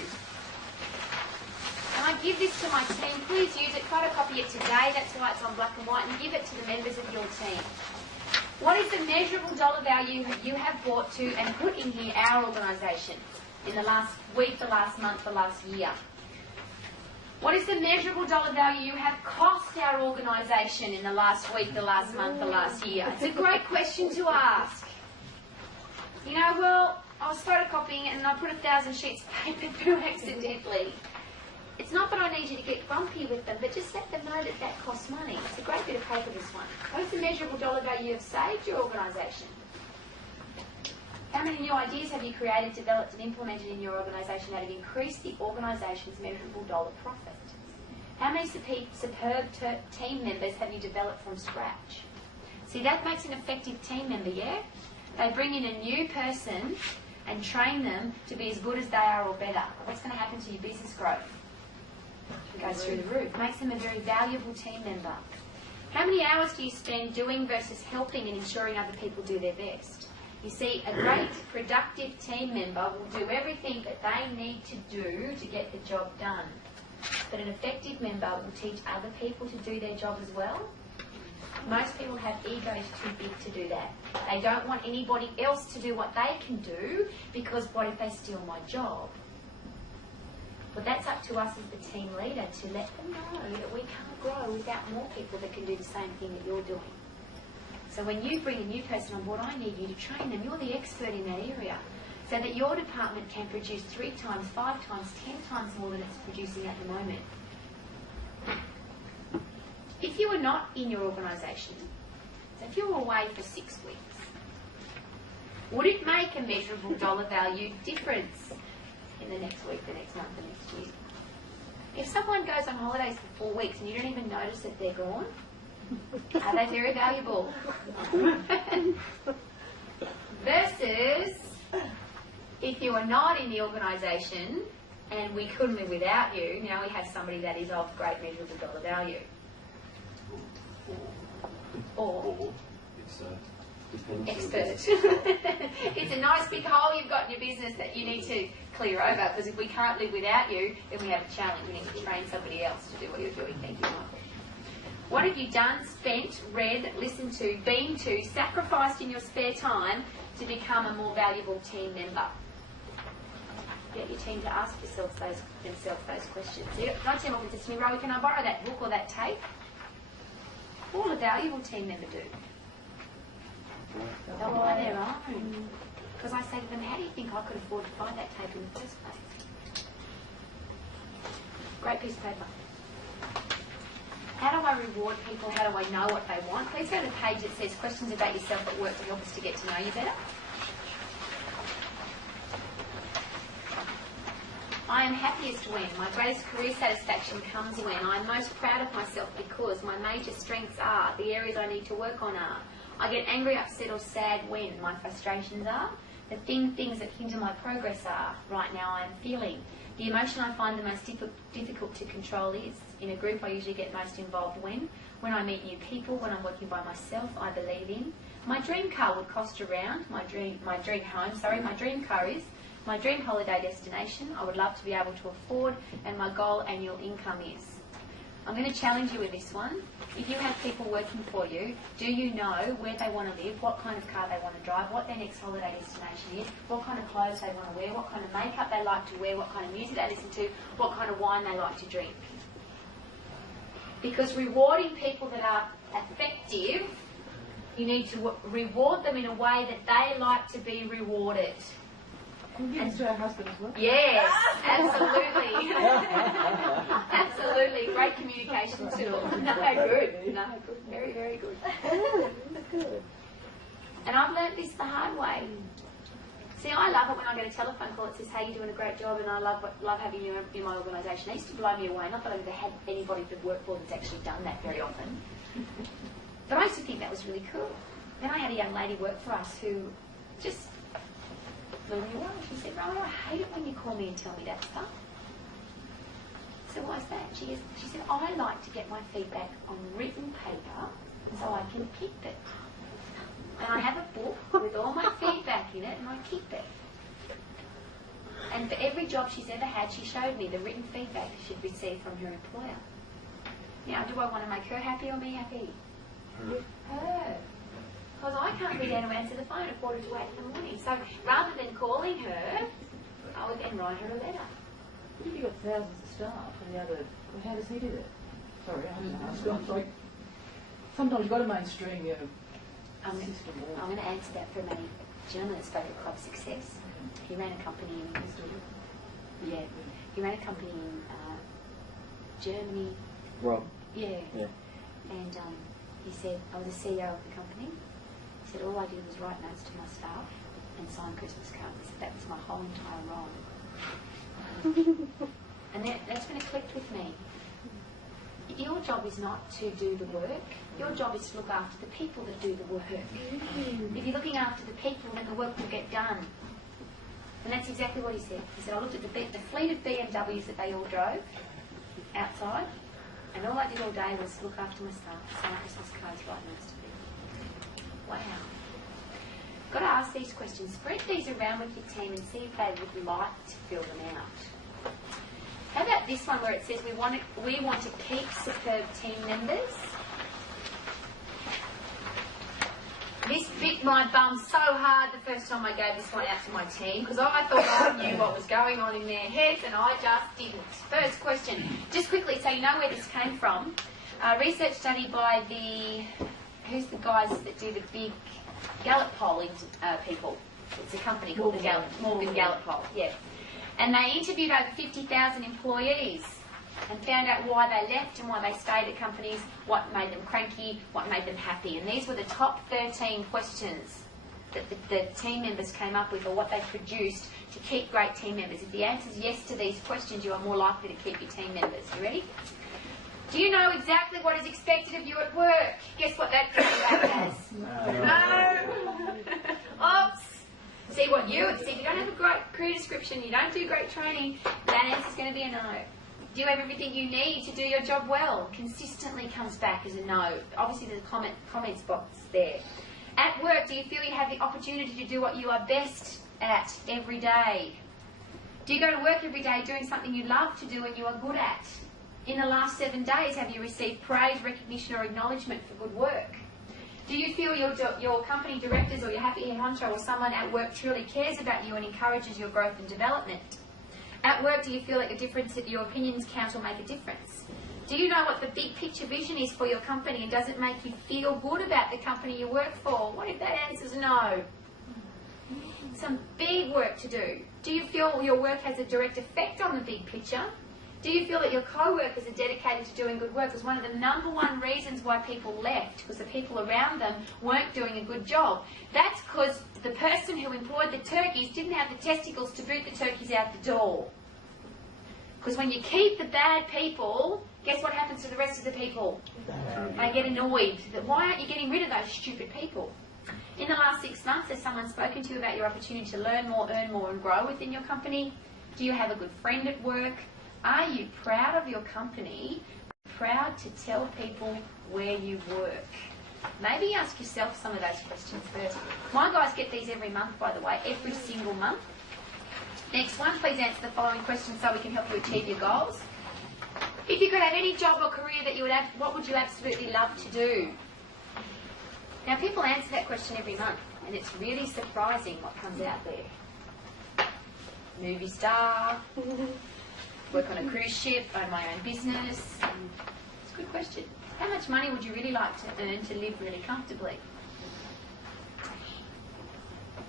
And I give this to my team. Please use it. Photocopy it today. That's why it's on black and white. And give it to the members of your team. What is the measurable dollar value you have brought to and put in here our organisation in the last week, the last month, the last year? What is the measurable dollar value you have cost our organisation in the last week, the last month, the last year? It's a great question to ask. You know, well, I was photocopying it and I put 1,000 sheets of paper through accidentally. It's not that I need you to get grumpy with them, but just let them know that that costs money. It's a great bit of paper, this one. What is the measurable dollar value you have saved your organisation? How many new ideas have you created, developed and implemented in your organisation that have increased the organisation's measurable dollar profit? How many superb team members have you developed from scratch? See, that makes an effective team member, yeah? They bring in a new person and train them to be as good as they are or better. What's going to happen to your business growth? It goes through the roof. Makes them a very valuable team member. How many hours do you spend doing versus helping and ensuring other people do their best? You see, a great, productive team member will do everything that they need to do to get the job done. But an effective member will teach other people to do their job as well. Most people have egos too big to do that. They don't want anybody else to do what they can do because what if they steal my job? Well, that's up to us as the team leader to let them know that we can't grow without more people that can do the same thing that you're doing. So when you bring a new person on board, I need you to train them. You're the expert in that area so that your department can produce 3 times, 5 times, 10 times more than it's producing at the moment. If you were not in your organisation, so if you were away for 6 weeks, would it make a measurable dollar value difference in the next week, the next month, the next year? If someone goes on holidays for 4 weeks and you don't even notice that they're gone, are they very valuable? Versus, if you are not in the organisation and we couldn't live without you, now we have somebody that is of great measurable dollar value. Or it's depends expert. It's a nice big hole you've got in your business that you need to clear over, because if we can't live without you, then we have a challenge. We need to train somebody else to do what you're doing. Thank you, Michael. What have you done, spent, read, listened to, been to, sacrificed in your spare time to become a more valuable team member? Get your team to ask themselves those questions. My team often says to me, Rowie, can I borrow that book or that tape? What will a valuable team member do? They'll buy their own. Because I say to them, how do you think I could afford to buy that tape in the first place? Great piece of paper. How do I reward people? How do I know what they want? Please go to the page that says questions about yourself at work to help us to get to know you better. I am happiest when. My greatest career satisfaction comes when. I am most proud of myself because my major strengths are. The areas I need to work on are. I get angry, upset or sad when. My frustrations are. The things that hinder my progress are. Right now I am feeling. The emotion I find the most difficult to control is. In a group I usually get most involved when. When I meet new people, when I'm working by myself, I believe in. My dream car would cost around. My dream car is. My dream holiday destination, I would love to be able to afford, and my goal annual income is. I'm going to challenge you with this one. If you have people working for you, do you know where they want to live, what kind of car they want to drive, what their next holiday destination is, what kind of clothes they want to wear, what kind of makeup they like to wear, what kind of music they listen to, what kind of wine they like to drink? Because rewarding people that are effective, you need to reward them in a way that they like to be rewarded. Can we give this to our husband as well? Yes, absolutely. Absolutely. Great communication tool. No, good. No, good. Very, very good. And I've learnt this the hard way. See, I love it when I get a telephone call that says, hey, you're doing a great job and I love having you in my organisation. It used to blow me away. Not that I've ever had anybody to work for that's actually done that very often. But I used to think that was really cool. Then I had a young lady work for us who just blew me away. She said, Rowie, I hate it when you call me and tell me that stuff. So why's that? She said, I like to get my feedback on written paper so I can keep it. And I have a book with all my feedback in it and I keep it. And for every job she's ever had, she showed me the written feedback she'd received from her employer. Now, do I want to make her happy or me happy? With her. Because I can't be there to answer the phone at 7:45 in the morning. So rather than calling her, I would then write her a letter. What if you've got thousands of staff and the other... Well, how does he do that? Sorry, I haven't asked. Sometimes you've got to mainstream your system. I'm going to answer that for a gentleman that spoke at Club Success. He ran a company in... Yeah. He ran a company in Germany. Rob. Yeah. And he said, I was the CEO of the company. He said, all I did was write notes to my staff and sign Christmas cards. He said, that was my whole entire role. And that's when it clicked with me. Your job is not to do the work. Your job is to look after the people that do the work. If you're looking after the people, then the work will get done. And that's exactly what he said. He said, I looked at the fleet of BMWs that they all drove outside, and all I did all day was look after my staff, sign Christmas cards, write notes to people. Wow. Got to ask these questions. Spread these around with your team and see if they would like to fill them out. How about this one where it says we want to keep superb team members? This bit my bum so hard the first time I gave this one out to my team because I thought I knew what was going on in their heads and I just didn't. First question, just quickly so you know where this came from. Research study by who's the guys that do the big Gallup polling people? It's a company called Morgan Gallup Poll, yeah. And they interviewed over 50,000 employees and found out why they left and why they stayed at companies, what made them cranky, what made them happy. And these were the top 13 questions that the team members came up with or what they produced to keep great team members. If the answer is yes to these questions, you are more likely to keep your team members. You ready? Do you know exactly what is expected of you at work? Guess what that comes back as? No! Oops! See what see if you don't have a great career description, you don't do great training, that answer is going to be a no. Do you have everything you need to do your job well? Consistently comes back as a no. Obviously there's a comments box there. At work, do you feel you have the opportunity to do what you are best at every day? Do you go to work every day doing something you love to do and you are good at? In the last 7 days, have you received praise, recognition or acknowledgement for good work? Do you feel your company directors or your happy headhunter or someone at work truly cares about you and encourages your growth and development? At work, do you feel like your opinions count or make a difference? Do you know what the big picture vision is for your company and does it make you feel good about the company you work for? What if that answer's no? Some big work to do. Do you feel your work has a direct effect on the big picture? Do you feel that your co-workers are dedicated to doing good work? Because one of the #1 reasons why people left, because the people around them weren't doing a good job. That's because the person who employed the turkeys didn't have the testicles to boot the turkeys out the door. Because when you keep the bad people, guess what happens to the rest of the people? They get annoyed. Why aren't you getting rid of those stupid people? In the last 6 months, has someone spoken to you about your opportunity to learn more, earn more and grow within your company? Do you have a good friend at work? Are you proud of your company? Proud to tell people where you work? Maybe ask yourself some of those questions first. My guys get these every month, by the way, every single month. Next one, please answer the following questions so we can help you achieve your goals. If you could have any job or career that you would have, what would you absolutely love to do? Now, people answer that question every month, and it's really surprising what comes out there. Movie star, work on a cruise ship, own my own business. It's a good question. How much money would you really like to earn to live really comfortably?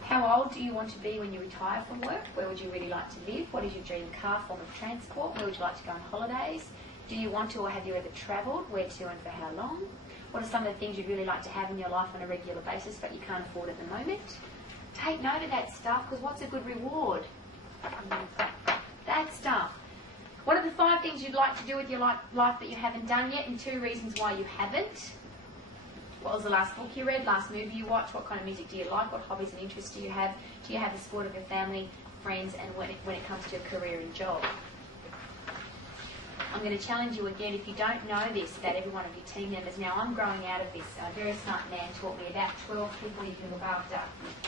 How old do you want to be when you retire from work? Where would you really like to live? What is your dream car form of transport? Where would you like to go on holidays? Do you want to or have you ever travelled? Where to and for how long? What are some of the things you'd really like to have in your life on a regular basis but you can't afford at the moment? Take note of that stuff, because what's a good reward? That stuff. What are the 5 things you'd like to do with your life that you haven't done yet, and 2 reasons why you haven't? What was the last book you read, last movie you watched? What kind of music do you like? What hobbies and interests do you have? Do you have the support of your family, friends, and when it comes to your career and job? I'm going to challenge you again, if you don't know this about every one of your team members. Now, I'm growing out of this. A very smart man taught me about 12 people you can look after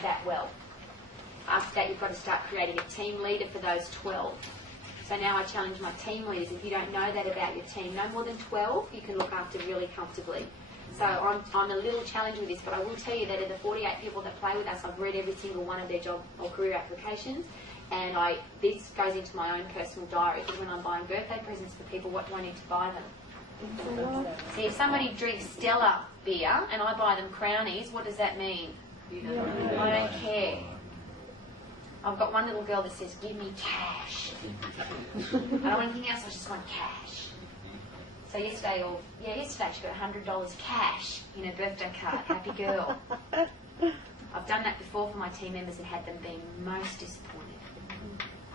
that well. After that, you've got to start creating a team leader for those 12. So now I challenge my team leaders. If you don't know that about your team, no more than 12 you can look after really comfortably. So I'm a little challenged with this, but I will tell you that of the 48 people that play with us, I've read every single one of their job or career applications, and this goes into my own personal diary, because when I'm buying birthday presents for people, what do I need to buy them? See, if somebody drinks Stella beer and I buy them Crownies, what does that mean? I don't care. I've got one little girl that says, give me cash. I don't want anything else, I just want cash. So yesterday she got $100 cash in her birthday card. Happy girl. I've done that before for my team members and had them being most disappointed.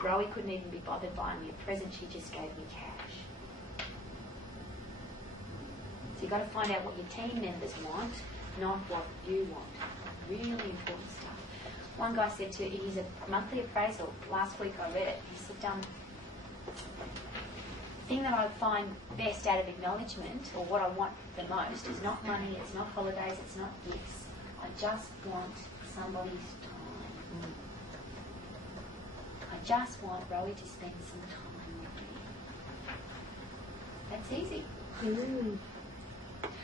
Rowie couldn't even be bothered buying me a present, she just gave me cash. So you've got to find out what your team members want, not what you want. Really important stuff. One guy said to he's a monthly appraisal. Last week I read it. He said, the thing that I find best out of acknowledgement, or what I want the most, is not money, it's not holidays, it's not gifts. I just want somebody's time. I just want Rowie to spend some time with me. That's easy.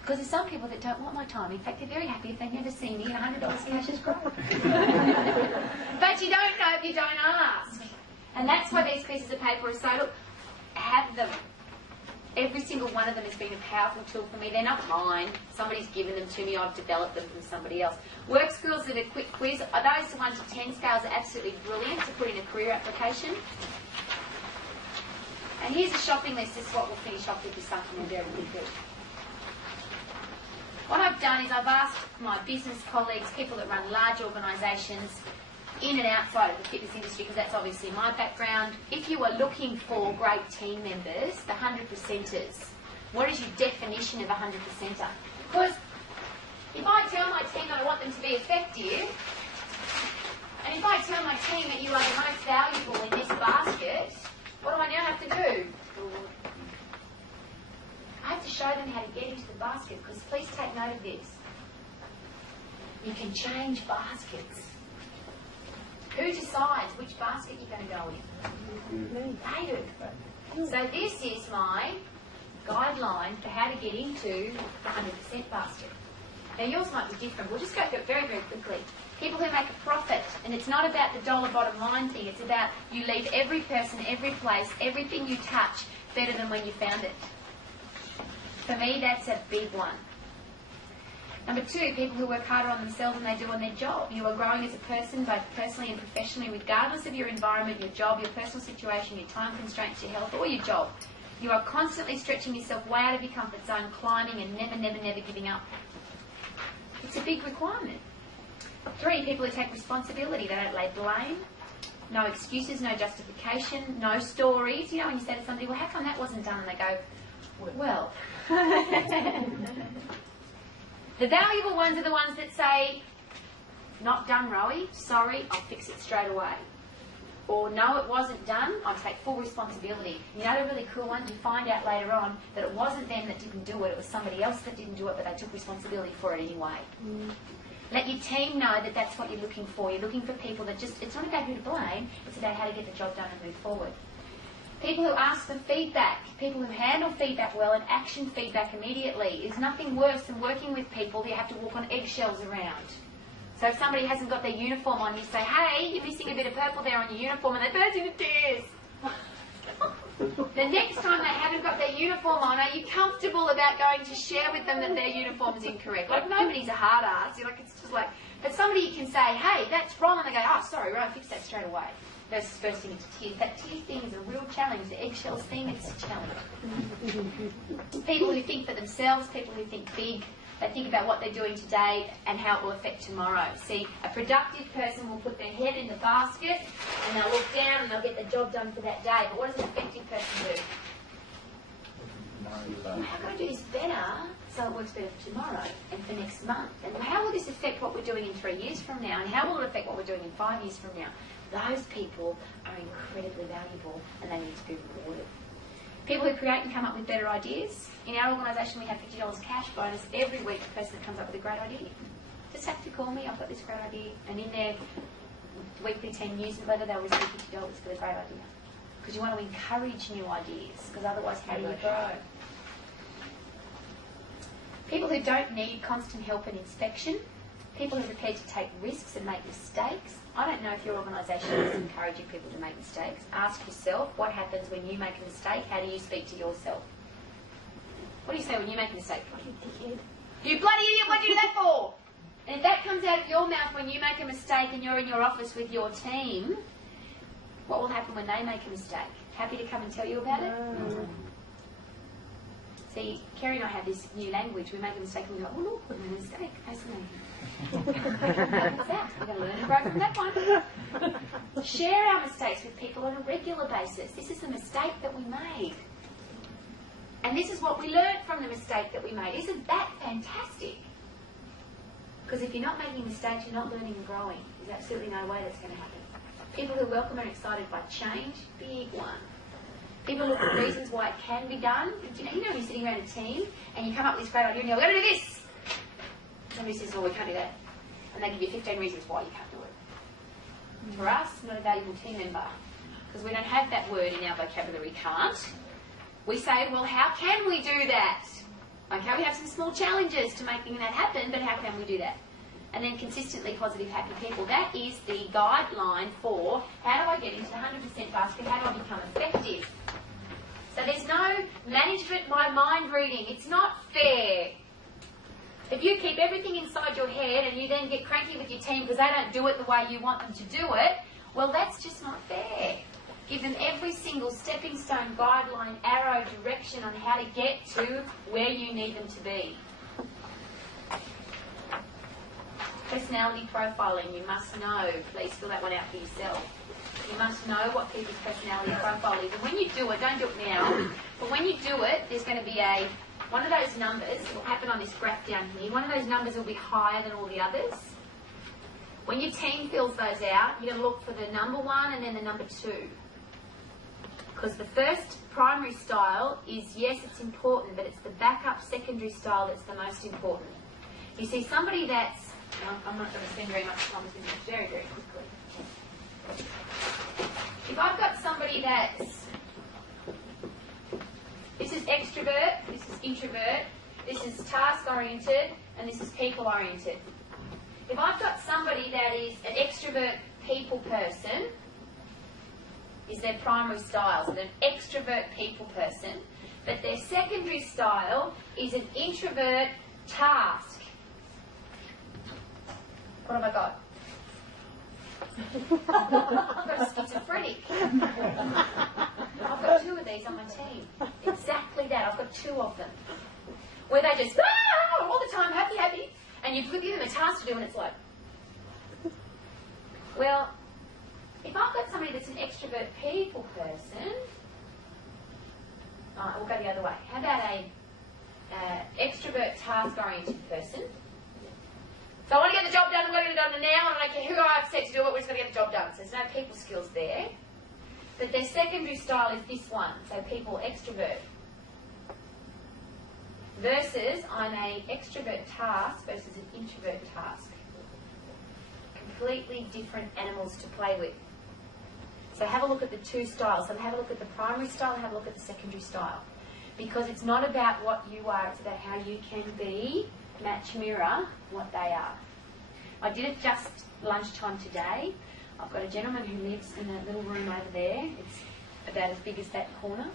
Because there's some people that don't want my time. In fact, they're very happy if they never see me, and $100 cash is great. But you don't know if you don't ask. And that's why these pieces of paper are so, look, have them. Every single one of them has been a powerful tool for me. They're not mine. Somebody's given them to me. I've developed them from somebody else. Work skills that are quick quiz. Those 1 to 10 scales are absolutely brilliant to put in a career application. And here's a shopping list. This is what we'll finish off with this afternoon very quickly. What I've done is I've asked my business colleagues, people that run large organisations, in and outside of the fitness industry, because that's obviously my background. If you are looking for great team members, the 100%ers, what is your definition of a 100%er? Because if I tell my team that I want them to be effective, and if I tell my team that you are the most valuable in this basket, what do I now have to do? I have to show them how to get into the basket, because please take note of this. You can change baskets. Who decides which basket you're going to go in? They do. So this is my guideline for how to get into the 100% basket. Now yours might be different. We'll just go through it very, very quickly. People who make a profit, and it's not about the dollar bottom line thing, it's about you leave every person, every place, everything you touch better than when you found it. For me, that's a big one. Number 2, people who work harder on themselves than they do on their job. You are growing as a person, both personally and professionally, regardless of your environment, your job, your personal situation, your time constraints, your health, or your job. You are constantly stretching yourself way out of your comfort zone, climbing and never, never, never giving up. It's a big requirement. 3, people who take responsibility. They don't lay blame. No excuses, no justification, no stories. You know, when you say to somebody, well, how come that wasn't done? And they go, well. The valuable ones are the ones that say, not done, Rowie, sorry, I'll fix it straight away. Or no, it wasn't done, I take full responsibility. You know the really cool ones, you find out later on that it wasn't them that didn't do it, it was somebody else that didn't do it, but they took responsibility for it anyway. Let your team know that that's what you're looking for. You're looking for people that just, it's not about who to blame, it's about how to get the job done and move forward. People who ask for feedback, people who handle feedback well and action feedback immediately. There's nothing worse than working with people that you have to walk on eggshells around. So if somebody hasn't got their uniform on, you say, hey, you're missing a bit of purple there on your uniform, and they burst into tears. The next time they haven't got their uniform on, are you comfortable about going to share with them that their uniform is incorrect? Like, nobody's a hard ass. You're like, it's just like, but somebody you can say, hey, that's wrong, and they go, oh, sorry, right, fix that straight away. Versus bursting into tears. That tear thing is a real challenge. The eggshells thing, it's a challenge. People who think for themselves, people who think big, they think about what they're doing today and how it will affect tomorrow. See, a productive person will put their head in the basket and they'll look down and they'll get the job done for that day. But what does an effective person do? Well, how can I do this better so it works better for tomorrow and for next month? And how will this affect what we're doing in 3 years from now? And how will it affect what we're doing in 5 years from now? Those people are incredibly valuable and they need to be rewarded. People who create and come up with better ideas. In our organisation, we have $50 cash bonus every week for the person that comes up with a great idea. Just have to call me, I've got this great idea. And in their weekly team newsletter, they'll receive $50 for the great idea. Because you want to encourage new ideas, because otherwise how do you grow? People who don't need constant help and inspection. People who are prepared to take risks and make mistakes. I don't know if your organisation is encouraging people to make mistakes. Ask yourself, what happens when you make a mistake? How do you speak to yourself? What do you say when you make a mistake? You bloody idiot, what do you do that for? And if that comes out of your mouth when you make a mistake and you're in your office with your team, what will happen when they make a mistake? Happy to come and tell you about it? See, Kerry and I have this new language. We make a mistake and we go, oh look, we made a mistake. Fascinating. What's that? We're going to learn and grow from that one. Share our mistakes with people on a regular basis. This is the mistake that we made. And this is what we learned from the mistake that we made. Isn't that fantastic? Because if you're not making mistakes, you're not learning and growing. There's absolutely no way that's going to happen. People who welcome and are excited by change, big one. People look for reasons why it can be done. You know when you're sitting around a team and you come up with this great idea and you're going to do this. Somebody says, oh, we can't do that. And they give you 15 reasons why you can't do it. For us, not a valuable team member. Because we don't have that word in our vocabulary, can't. We say, well, how can we do that? Okay, we have some small challenges to making that happen, but how can we do that? And then consistently positive, happy people. That is the guideline for how do I get into the 100% basket, how do I become effective? So there's no management by mind reading. It's not fair. If you keep everything inside your head and you then get cranky with your team because they don't do it the way you want them to do it, well, that's just not fair. Give them every single stepping stone, guideline, arrow, direction on how to get to where you need them to be. Personality profiling, you must know. Please fill that one out for yourself. You must know what people's personality profile is. And when you do it, don't do it now, but when you do it, there's going to be one of those numbers, it will happen on this graph down here, one of those numbers will be higher than all the others. When your team fills those out, you're going to look for the number 1 and then the number 2. Because the first primary style is, yes, it's important, but it's the backup secondary style that's the most important. You see, somebody that's, I'm not going to spend very much time with this very, very quickly. If I've got somebody that's, this is extrovert, this is introvert, this is task-oriented, and this is people-oriented. If I've got somebody that is an extrovert people person, is their primary style, so they're an extrovert people person, but their secondary style is an introvert task. What have I got? I've got a schizophrenic. I've got 2 of these on my team. Exactly that. I've got 2 of them. Where they just, all the time, happy, happy. And you give them a task to do and it's like, well, If I've got somebody that's an extrovert people person, we'll go the other way. How about a extrovert task-oriented person? So I want to get the job done, I'm going to get it done now, and I don't care who I've set to do it, we're just going to get the job done. So there's no people skills there. But their secondary style is this one, so people extrovert. Versus I'm a extrovert task versus an introvert task. Completely different animals to play with. So have a look at the two styles. So have a look at the primary style and have a look at the secondary style. Because it's not about what you are, it's about how you can be, match mirror what they are. I did it just lunchtime today. I've got a gentleman who lives in that little room over there. It's about as big as that corner.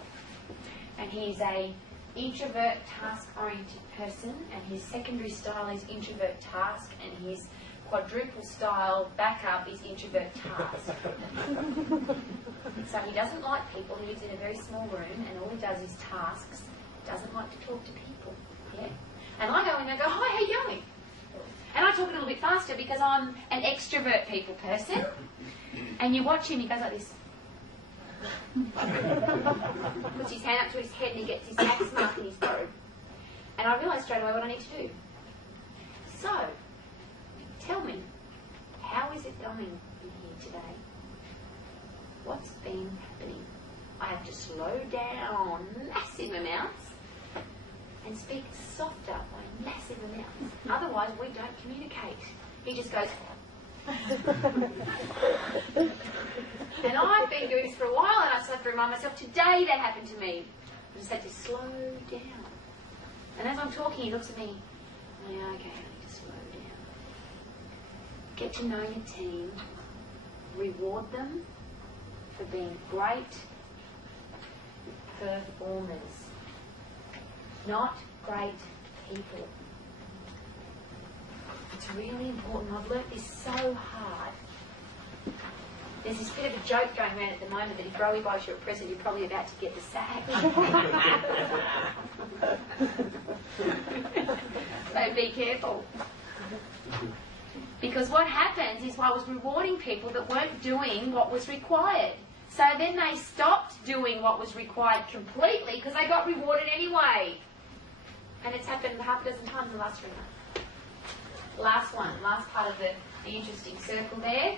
And he's a introvert task-oriented person, and his secondary style is introvert task, and his quadruple style backup is introvert task. So he doesn't like people. He lives in a very small room, and all he does is tasks. Doesn't like to talk to people. Yeah. And I go in and I go, hi, how you going? And I talk a little bit faster because I'm an extrovert people person. And you watch him, he goes like this. Puts his hand up to his head and he gets his axe mark in his throat. And I realise straight away what I need to do. So, tell me, how is it going in here today? What's been happening? I have to slow down massive amounts and speak softer by massive amounts. Otherwise, we don't communicate. He just goes... And I've been doing this for a while, and I still have to remind myself, today that happened to me. I just had to slow down. And as I'm talking, he looks at me, yeah, okay, I need to slow down. Get to know your team, reward them for being great performers, not great people. It's really important. I've learnt this so hard. There's this bit of a joke going around at the moment that if Rowie buys you a present, you're probably about to get the sack. So be careful. Because what happens is I was rewarding people that weren't doing what was required. So then they stopped doing what was required completely because they got rewarded anyway. And it's happened half a dozen times in the last 3 months. Last one, last part of the interesting circle there.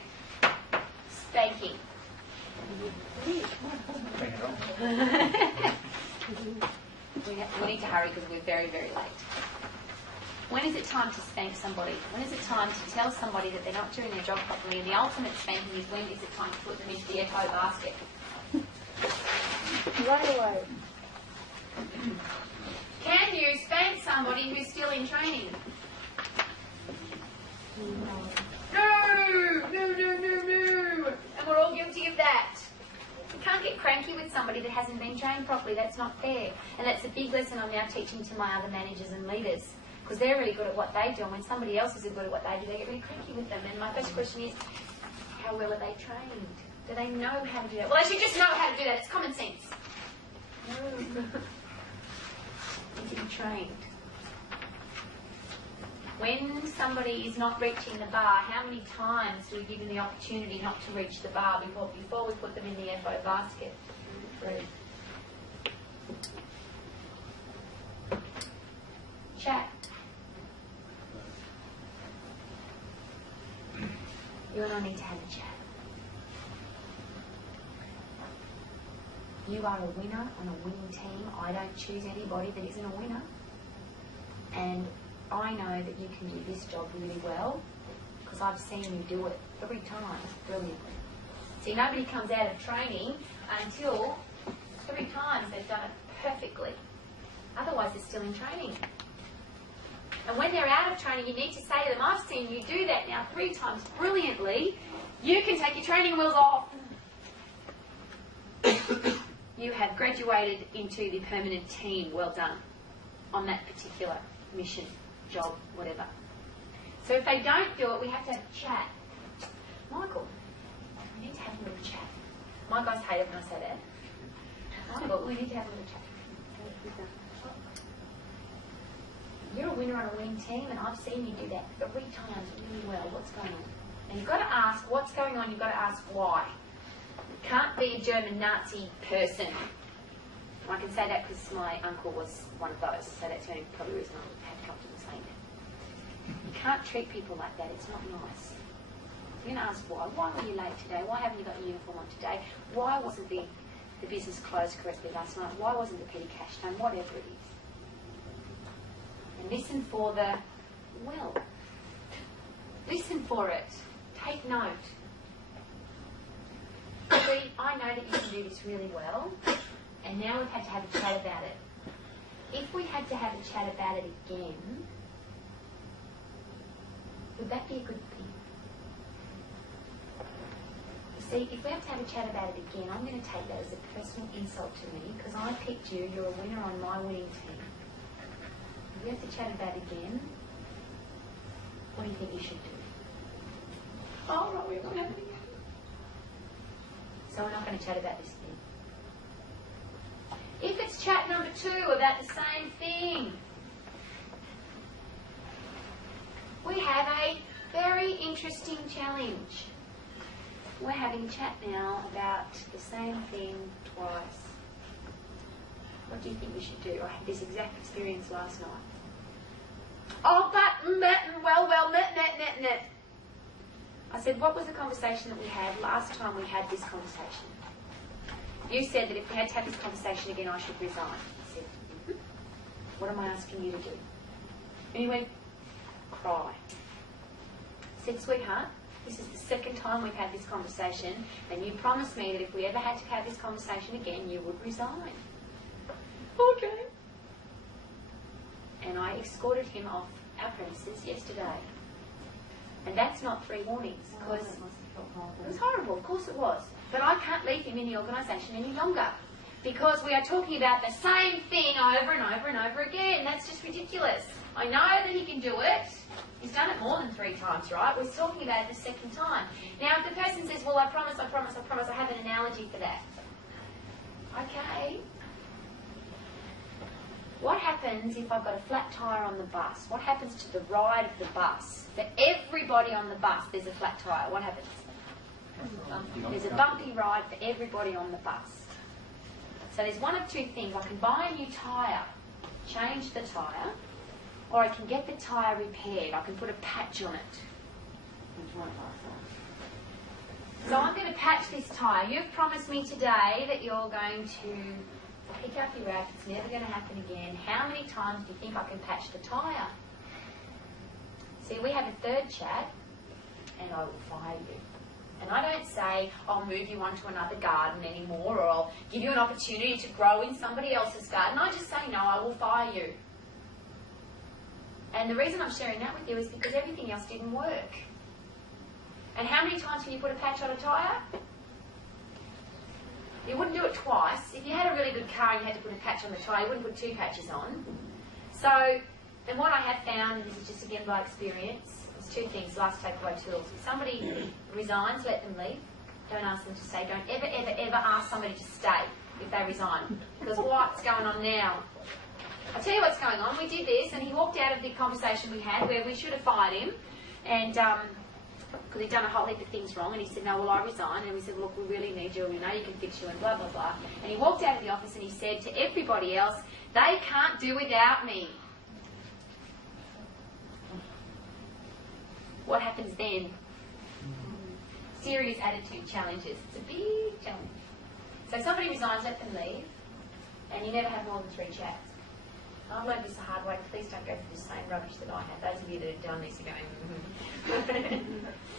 Spanking. We need to hurry because we're very, very late. When is it time to spank somebody? When is it time to tell somebody that they're not doing their job properly? And the ultimate spanking is when is it time to put them into the FO basket? Right away. Can you spank somebody who's still in training? No! And we're all guilty of that. You can't get cranky with somebody that hasn't been trained properly. That's not fair. And that's a big lesson I'm now teaching to my other managers and leaders. Because they're really good at what they do, and when somebody else isn't good at what they do, they get really cranky with them. And my first question is, how well are they trained? Do they know how to do that? Well, they should just know how to do that. It's common sense. No. Need to be trained. When somebody is not reaching the bar, how many times do we give them the opportunity not to reach the bar before we put them in the FO basket? 3. Chat. You and I need to have a chat. You are a winner on a winning team. I don't choose anybody that isn't a winner. And I know that you can do this job really well because I've seen you do it 3 times brilliantly. See, nobody comes out of training until 3 times they've done it perfectly. Otherwise, they're still in training. And when they're out of training, you need to say to them, I've seen you do that now 3 times brilliantly. You can take your training wheels off. You have graduated into the permanent team. Well done on that particular mission, job, whatever. So if they don't do it, we have to have a chat. Michael, we need to have a little chat. My guys hate it when I say that. Michael, we need to have a little chat. You're a winner on a winning team, and I've seen you do that 3 times really well. What's going on? And you've got to ask what's going on, you've got to ask why. You can't be a German Nazi person. I can say that because my uncle was one of those, so that's the only probably reason I had comfortable saying that. You can't treat people like that, it's not nice. You're going to ask why. Why were you late today? Why haven't you got your uniform on today? Why wasn't the business closed correctly last night? Why wasn't the petty cash done? Whatever it is. And listen for the, well, listen for it. Take note. See, I know that you can do this really well, and now we've had to have a chat about it. If we had to have a chat about it again, would that be a good thing? See, if we have to have a chat about it again, I'm going to take that as a personal insult to me because I picked you, you're a winner on my winning team. If we have to chat about it again, what do you think you should do? Oh, no, we're going to have it again. So we're not going to chat about this thing. If it's chat number 2 about the same thing, we have a very interesting challenge. We're having a chat now about the same thing twice. What do you think we should do? I had this exact experience last night. Oh, but, well. I said, what was the conversation that we had last time we had this conversation? You said that if we had to have this conversation again, I should resign. I said, what am I asking you to do? And he went, cry. I said, sweetheart, this is the second time we've had this conversation, and you promised me that if we ever had to have this conversation again, you would resign. Okay. And I escorted him off our premises yesterday. And that's not 3 warnings, because it was horrible, of course it was. But I can't leave him in the organisation any longer, because we are talking about the same thing over and over and over again. That's just ridiculous. I know that he can do it. He's done it more than 3 times, right? We're talking about it the second time. Now, if the person says, well, I promise, I have an analogy for that. Okay. What happens if I've got a flat tyre on the bus? What happens to the ride of the bus? For everybody on the bus, there's a flat tyre. What happens? There's a bumpy ride for everybody on the bus. So there's one of 2 things. I can buy a new tyre, change the tyre, or I can get the tyre repaired. I can put a patch on it. So I'm going to patch this tyre. You've promised me today that you're going to pick up your act. It's never going to happen again. How many times do you think I can patch the tyre? See, we have a 3rd chat, and I will fire you. And I don't say, I'll move you on to another garden anymore, or I'll give you an opportunity to grow in somebody else's garden. I just say, no, I will fire you. And the reason I'm sharing that with you is because everything else didn't work. And how many times can you put a patch on a tyre? You wouldn't do it twice. If you had a really good car and you had to put a patch on the tyre, you wouldn't put 2 patches on. So, and what I have found, and this is just again by experience, there's 2 things, last takeaway tools. If somebody resigns, let them leave. Don't ask them to stay. Don't ever ask somebody to stay if they resign. Because what's going on now? I'll tell you what's going on. We did this, and he walked out of the conversation we had where we should have fired him, and because he'd done a whole heap of things wrong, and he said, no, well, I resign. And we said, look, we really need you, we know you can fix you, and blah, blah, blah. And he walked out of the office and he said to everybody else, they can't do without me. What happens then? Serious attitude challenges. It's a big challenge. So somebody resigns, let them leave, and you never have more than 3 chats. I've learned this the hard way. Please don't go through the same rubbish that I have. Those of you that have done this are going,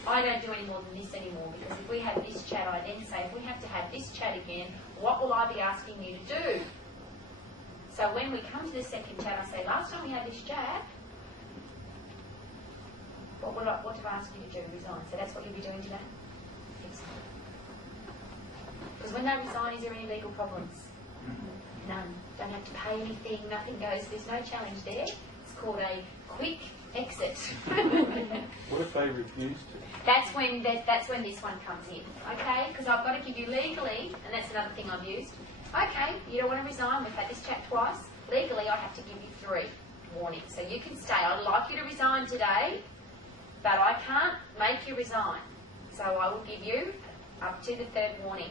I don't do any more than this anymore, because if we have this chat, I then say, if we have to have this chat again, what will I be asking you to do? So when we come to the second chat, I say, last time we had this chat, what did I ask you to do? Resign. So that's what you'll be doing today? Excellent. Because when they resign, is there any legal problems? None. Don't have to pay anything, nothing goes, there's no challenge there. It's called a quick exit. What if they refuse to? That's when this one comes in, okay? Because I've got to give you legally, and that's another thing I've used. Okay, you don't want to resign, we've had this chat twice. Legally, I have to give you 3 warnings. So you can stay. I'd like you to resign today, but I can't make you resign. So I will give you up to the 3rd warning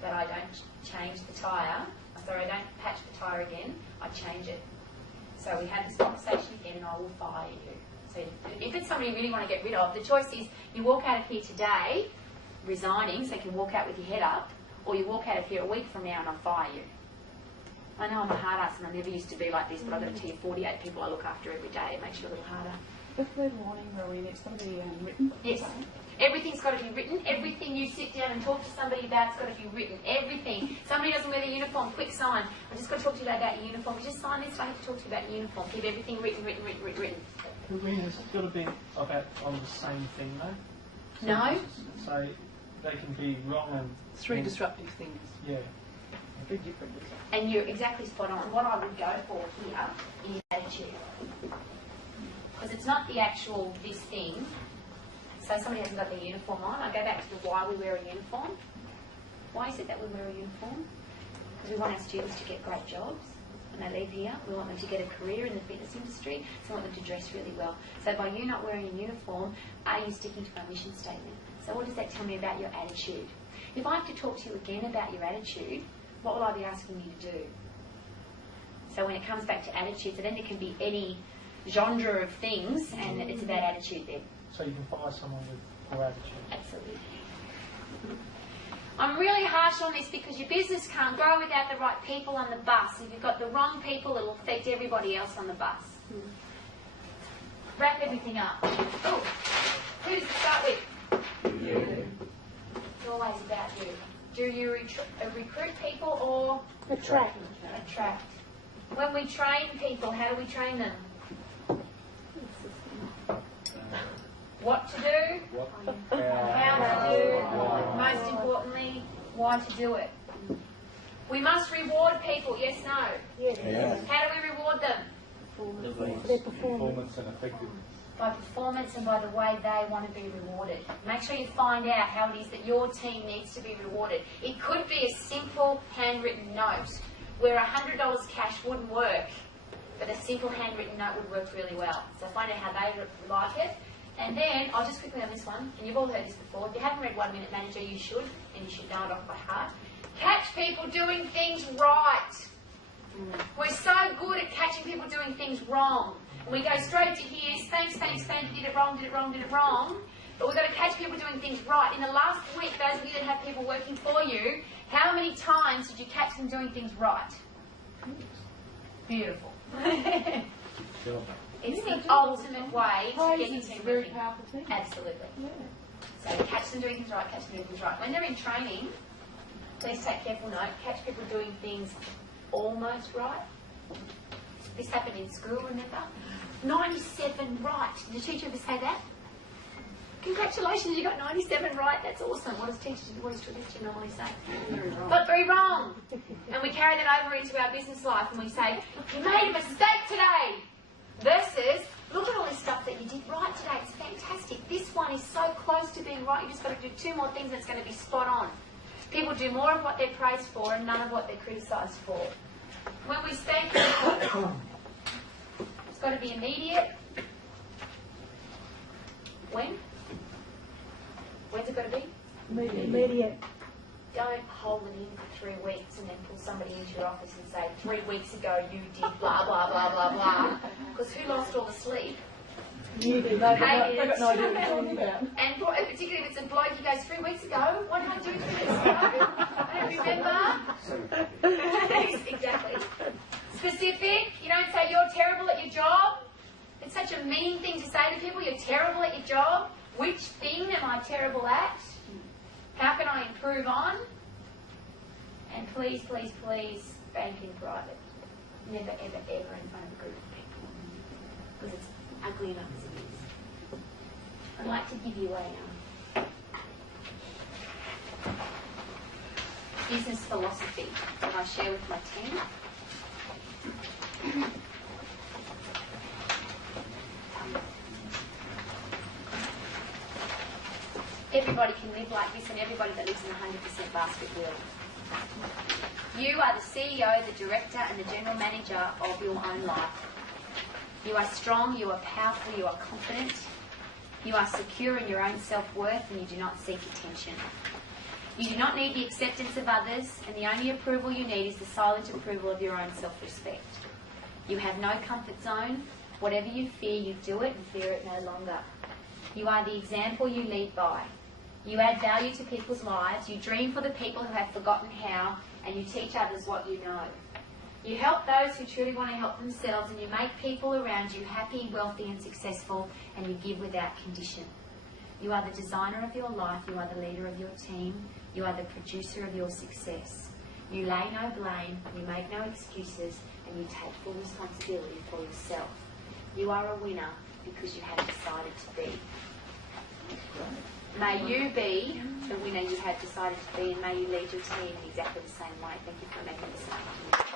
that I don't change the tyre. Sorry, I don't patch the tyre again. I change it. So we have this conversation again and I will fire you. So if it's somebody you really want to get rid of, the choice is you walk out of here today resigning so you can walk out with your head up, or you walk out of here a week from now and I'll fire you. I know I'm a hard ass and I never used to be like this, but I've got to tell you 48 people I look after every day. It makes you a little harder. The 3rd warning, Rowie, it's got to be written. Yes. Everything's got to be written. Everything you sit down and talk to somebody about has got to be written. Everything. Somebody doesn't wear their uniform, quick sign. I just got to talk to you about your uniform. You just sign this, I have to talk to you about your uniform. Keep everything written. The reason's got to be about on the same thing, though. No. So they can be wrong and 3 disruptive things. yeah. Big difference. And you're exactly spot on. What I would go for here is attitude. Because it's not the actual this thing. So somebody hasn't got their uniform on. I go back to the why we wear a uniform. Why is it that we wear a uniform? Because we want our students to get great jobs when they leave here. We want them to get a career in the fitness industry. So we want them to dress really well. So by you not wearing a uniform, are you sticking to our mission statement? So what does that tell me about your attitude? If I have to talk to you again about your attitude, what will I be asking you to do? So when it comes back to attitude, so then there can be any genre of things, and it's about attitude then. So you can fire someone with poor attitude. Absolutely. I'm really harsh on this because your business can't grow without the right people on the bus. If you've got the wrong people, it will affect everybody else on the bus. Wrap everything up. Oh, who does it start with? You. It's always about you. Do you recruit people or Attract. attract? When we train people, how do we train them? What to do, how to do, most importantly, why to do it. We must reward people, yes, no? Yes. Yeah. How do we reward them? Their performance. Performance and effectiveness. By performance and by the way they want to be rewarded. Make sure you find out how it is that your team needs to be rewarded. It could be a simple handwritten note where $100 cash wouldn't work, but a simple handwritten note would work really well. So find out how they like it. And then, I'll just quickly on this one, and you've all heard this before. If you haven't read 1 Minute Manager, you should, and you should know it off by heart. Catch people doing things right. We're so good at catching people doing things wrong. And we go straight to here, thanks, you did it wrong. But we've got to catch people doing things right. In the last week, those of you that have people working for you, how many times did you catch them doing things right? Beautiful. It's the ultimate way to get your team working. Powerful thing. Absolutely. Yeah. So catch them doing things right, catch them doing things right. When they're in training, please take careful note. Catch people doing things almost right. This happened in school, remember? 97 right. Did the teacher ever say that? Congratulations, you got 97 right. That's awesome. What does teachers normally say? Very wrong. But very wrong. And we carry that over into our business life and we say, you made a mistake today. Versus, look at all this stuff that you did right today. It's fantastic. This one is so close to being right. You just got to do 2 more things and it's going to be spot on. People do more of what they're praised for and none of what they're criticised for. When we spank people, it's got to be immediate. When? When's it got to be? Immediate. Don't hold it in for 3 weeks and then pull somebody into your office and say, 3 weeks ago you did blah, blah, blah, blah, blah. Because who lost all the sleep? You did. They've got no idea what you're talking about. And particularly if it's a bloke, he goes, 3 weeks ago? What did I do 3 weeks ago? I don't remember. Exactly. Specific. You don't say, you're terrible at your job. It's such a mean thing to say to people, you're terrible at your job. Which thing am I terrible at? How can I improve on? And please, please, please, bank in private. Never, ever, ever in front of a group of people. Because it's ugly enough as it is. I'd like to give you a business philosophy that I share with my team. Everybody can live like this and everybody that lives in a 100% basket will. You are the CEO, the director and the general manager of your own life. You are strong, you are powerful, you are confident. You are secure in your own self-worth and you do not seek attention. You do not need the acceptance of others, and the only approval you need is the silent approval of your own self-respect. You have no comfort zone. Whatever you fear, you do it and fear it no longer. You are the example you lead by. You add value to people's lives. You dream for the people who have forgotten how, and you teach others what you know. You help those who truly want to help themselves, and you make people around you happy, wealthy and successful, and you give without condition. You are the designer of your life. You are the leader of your team. You are the producer of your success. You lay no blame. You make no excuses, and you take full responsibility for yourself. You are a winner because you have decided to be. May you be the winner you have decided to be, and may you lead your team in exactly the same way. Thank you for making this up.